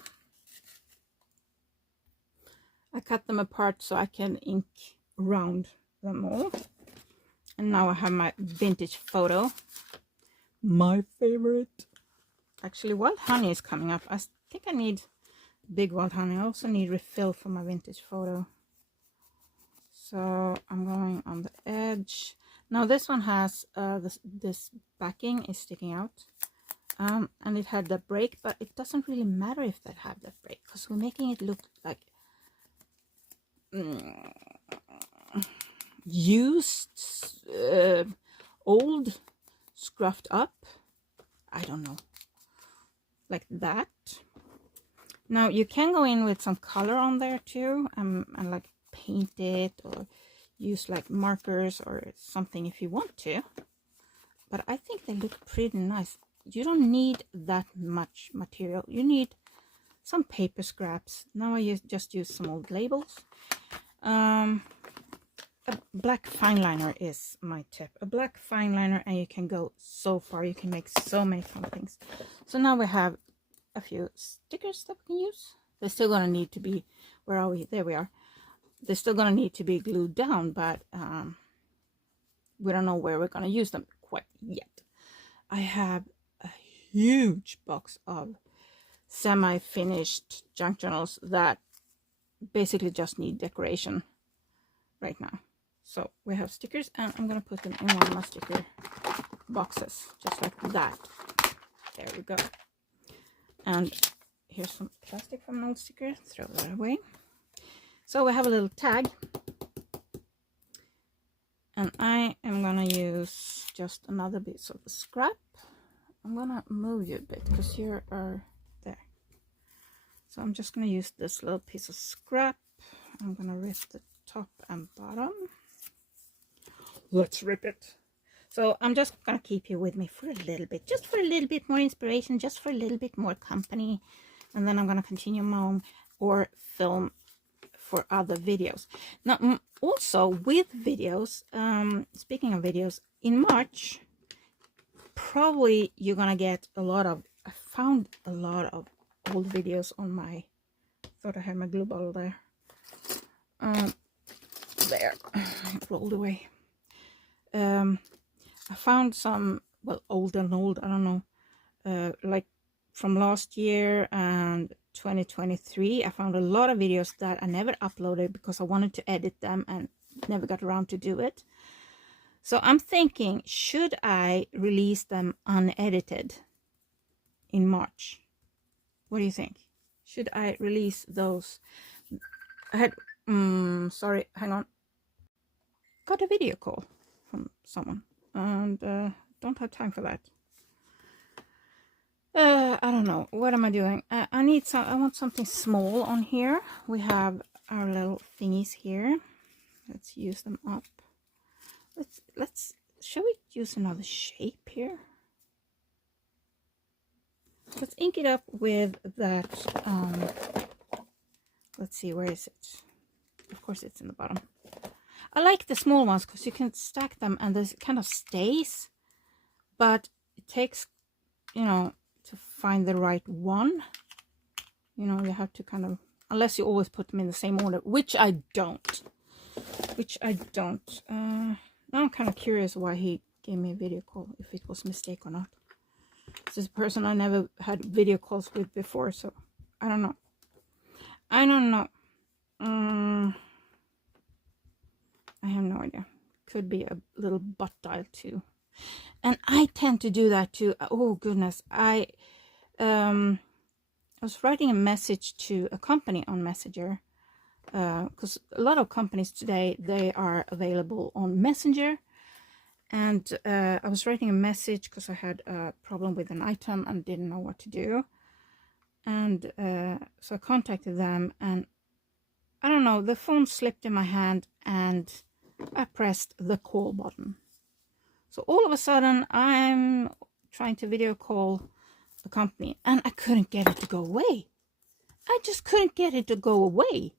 I cut them apart so I can ink around them all. And now I have my vintage photo. My favorite. Actually, wild honey is coming up. I think I need big wild honey. I also need refill for my vintage photo. So I'm going on the edge. Now this one has this backing is sticking out. And it had that break, but it doesn't really matter if that had that break, because we're making it look like used, old, scruffed up. I don't know, like that. Now you can go in with some color on there too, and like paint it or use like markers or something if you want to. But I think they look pretty nice. You don't need that much material. You need some paper scraps. Now I just use some old labels. A black fine liner is my tip. A black fine liner, and you can go so far. You can make so many fun things. So now we have a few stickers that we can use. They're still gonna need to be, where are we? There we are. They're still gonna need to be glued down, but we don't know where we're gonna use them quite yet. I have a huge box of semi-finished junk journals that basically just need decoration right now. So we have stickers, and I'm gonna put them in one of my sticker boxes, just like that. There we go. And here's some plastic from an old sticker. Throw that away. So we have a little tag, and I am gonna use just another bit of scrap. I'm gonna move you a bit because you are there. So I'm just gonna use this little piece of scrap. I'm gonna rip the top and bottom. Let's rip it. So I'm just gonna keep you with me for a little bit, just for a little bit more inspiration, just for a little bit more company, and then I'm gonna continue my own or film for other videos. Now also with videos, speaking of videos, in March probably you're gonna get a lot of, I found a lot of old videos on my, thought I had my glue bottle there. There, it rolled away. I found some, well, old and old, I don't know, like from last year and 2023. I found a lot of videos that I never uploaded because I wanted to edit them and never got around to do it. So I'm thinking, should I release them unedited in March? What do you think? Should I release those? I had, sorry, hang on. Got a video call from someone, and don't have time for that. I don't know. What am I doing? I need some. I want something small on here. We have our little thingies here. Let's use them up. Let's. Shall we use another shape here? Let's ink it up with that. Let's see, where is it? Of course, it's in the bottom. I like the small ones because you can stack them and this kind of stays, but it takes, you know, to find the right one. You know, you have to kind of, unless you always put them in the same order, which I don't. which I don't. Now I'm kind of curious why he gave me a video call, if it was a mistake or not. This is a person I never had video calls with before, so I don't know. I don't know. I have no idea. Could be a little butt dial too. And I tend to do that too. Oh goodness. I was writing a message to a company on Messenger, because a lot of companies today, they are available on Messenger. And I was writing a message because I had a problem with an item and didn't know what to do. And so I contacted them, and I don't know, the phone slipped in my hand and I pressed the call button. So all of a sudden I'm trying to video call the company and I couldn't get it to go away. I just couldn't get it to go away.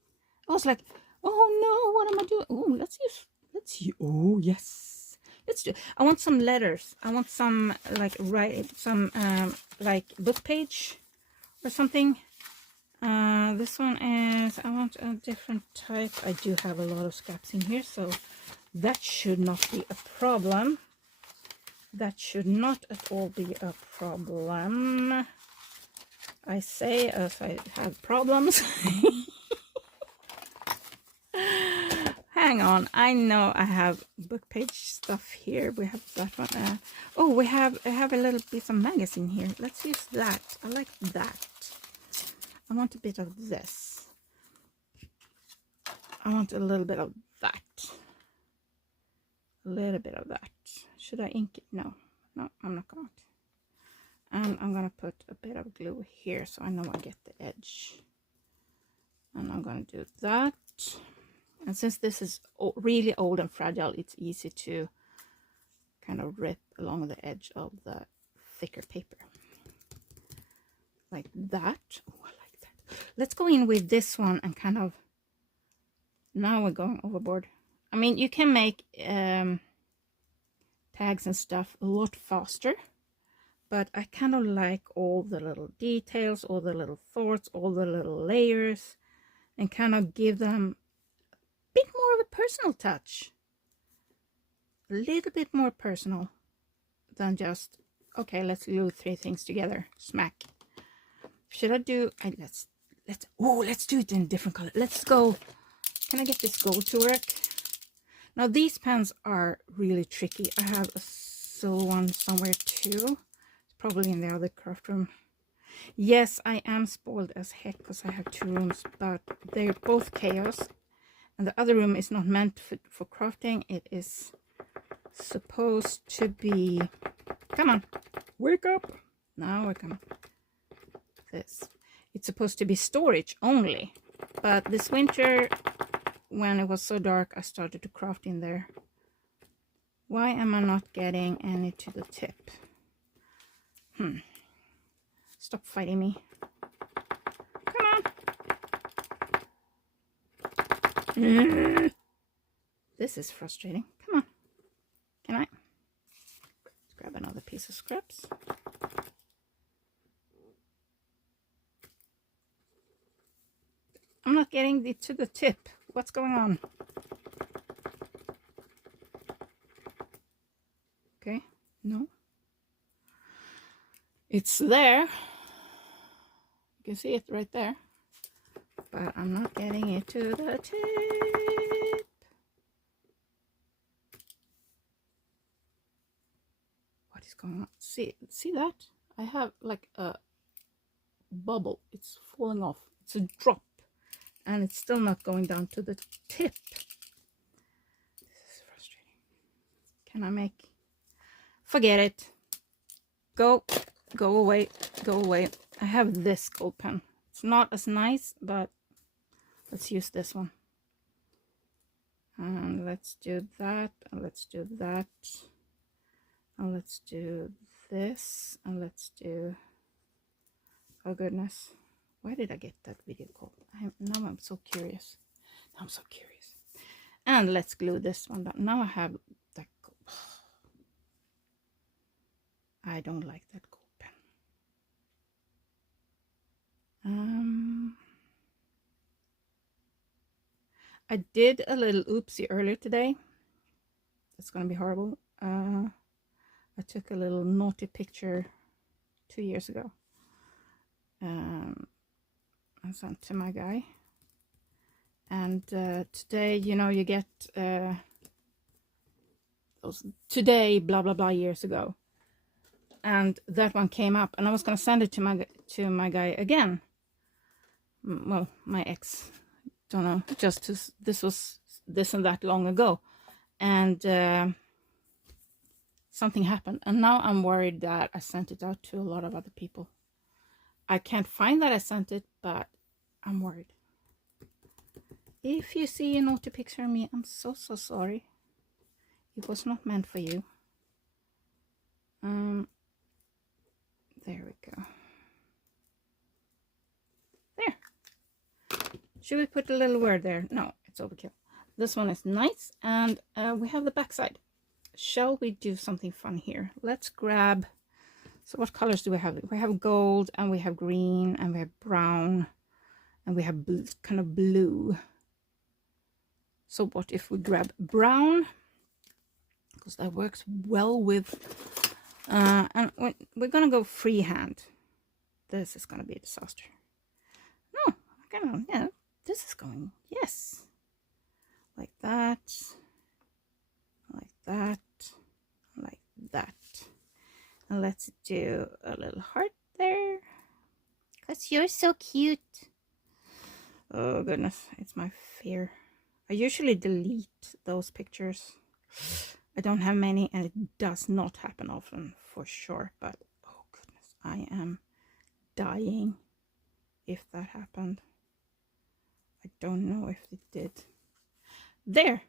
I was like, oh no, what am I doing? Oh, let's use, oh yes. Let's do, I want some letters. I want some like like book page or something. This one is, I want a different type. I do have a lot of scraps in here, so that should not be a problem. That should not at all be a problem. I say as I have problems. Hang on, I know I have book page stuff here. We have that one. Oh, I have a little piece of magazine here. Let's use that. I like that. I want a bit of this. I want a little bit of that. A little bit of that. Should I ink it? No. No, I'm not going to. And I'm going to put a bit of glue here so I know I get the edge. And I'm going to do that. And since this is really old and fragile, it's easy to kind of rip along the edge of the thicker paper. Like that. Oh, I like that. Let's go in with this one and kind of, now we're going overboard. I mean, you can make tags and stuff a lot faster, but I kind of like all the little details, all the little thoughts, all the little layers, and kind of give them a bit more of a personal touch. A little bit more personal than just, okay, let's glue 3 things together. Smack. Should I do, let's do it in a different color. Let's go. Can I get this gold to work? Now these pens are really tricky. I have a silver one somewhere too. It's probably in the other craft room. Yes, I am spoiled as heck because I have 2 rooms, but they're both chaos. And the other room is not meant for crafting. It is supposed to be, come on, wake up. Now we're coming. This. It's supposed to be storage only. But this winter, when it was so dark, I started to craft in there. Why am I not getting any to the tip? Stop fighting me. Come on. This is frustrating. Come on. Can I? Let's grab another piece of scraps. I'm not getting it to the tip. What's going on? Okay, no. It's there. You can see it right there. But I'm not getting it to the tip. What is going on? See that? I have like a bubble. It's falling off. It's a drop. And it's still not going down to the tip. This is frustrating. Can I make... Forget it. Go away, go away. I have this gold pen. It's not as nice, but let's use this one. And let's do that, and let's do that. And let's do this, and let's do... Oh goodness. Why did I get that video call? Now I'm so curious. Now I'm so curious. And let's glue this one down. Now I have that gold. I don't like that gold pen. I did a little oopsie earlier today. It's gonna be horrible. I took a little naughty picture 2 years ago. I sent to my guy. And today, you know, you get those today blah blah blah years ago. And that one came up, and I was gonna send it to my guy again. Well, my ex, don't know, just to, this was this and that long ago, and something happened, and now I'm worried that I sent it out to a lot of other people. I can't find that I sent it, but I'm worried. If you see a naughty picture of me, I'm so sorry. It was not meant for you. There we go. There. Should we put a little word there? No, it's overkill. This one is nice, and we have the back side. Shall we do something fun here? Let's grab, so what colors do we have? We have gold, and we have green, and we have brown, and we have blue, kind of blue. So what if we grab brown? Because that works well with, and we're gonna go freehand. This is gonna be a disaster. No, yeah, this is going, yes. Like that, like that, like that. And let's do a little heart there. Because you're so cute. Oh goodness, it's my fear. I usually delete those pictures. I don't have many, and it does not happen often for sure, but oh goodness, I am dying if that happened. I don't know if it did. There,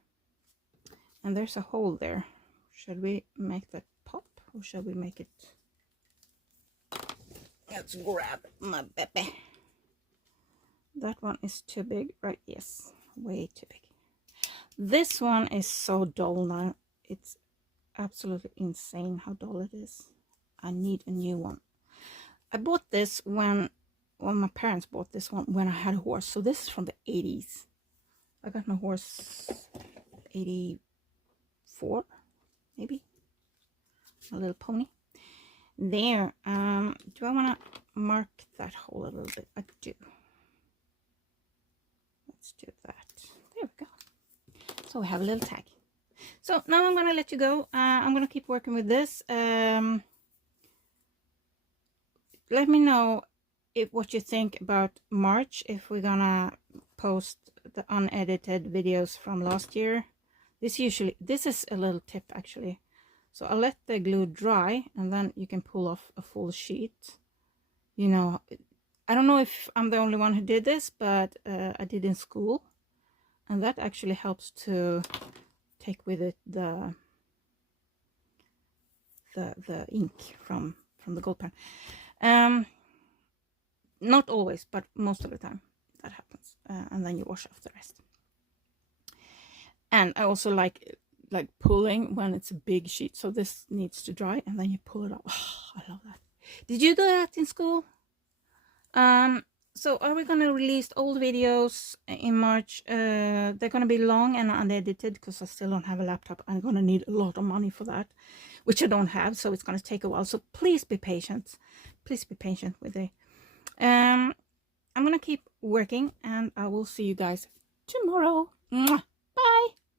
and there's a hole there. Should we make that pop, or shall we make it? Let's grab my baby. That one is too big, right? Yes, way too big. This one is so dull now. It's absolutely insane how dull it is. I need a new one. I bought this when my parents bought this one when I had a horse. So this is from the 80s. I got my horse 84, maybe. A little pony. There. Do I want to mark that hole a little bit? I do. Let's do that. There we go. So we have a little tag. So now I'm going to let you go. I'm going to keep working with this. Let me know what you think about March, if we're going to post the unedited videos from last year. This is a little tip actually. So I'll let the glue dry, and then you can pull off a full sheet. You know, I don't know if I'm the only one who did this, but I did in school. And that actually helps to take with it the ink from the gold pen. Not always, but most of the time that happens. And then you wash off the rest. And I also like pulling when it's a big sheet. So this needs to dry, and then you pull it off. Oh, I love that. Did you do that in school? So are we going to release old videos in March? They're going to be long and unedited because I still don't have a laptop. I'm going to need a lot of money for that, which I don't have. So it's going to take a while. So please be patient. Please be patient with it. I'm going to keep working, and I will see you guys tomorrow. Mwah. Bye.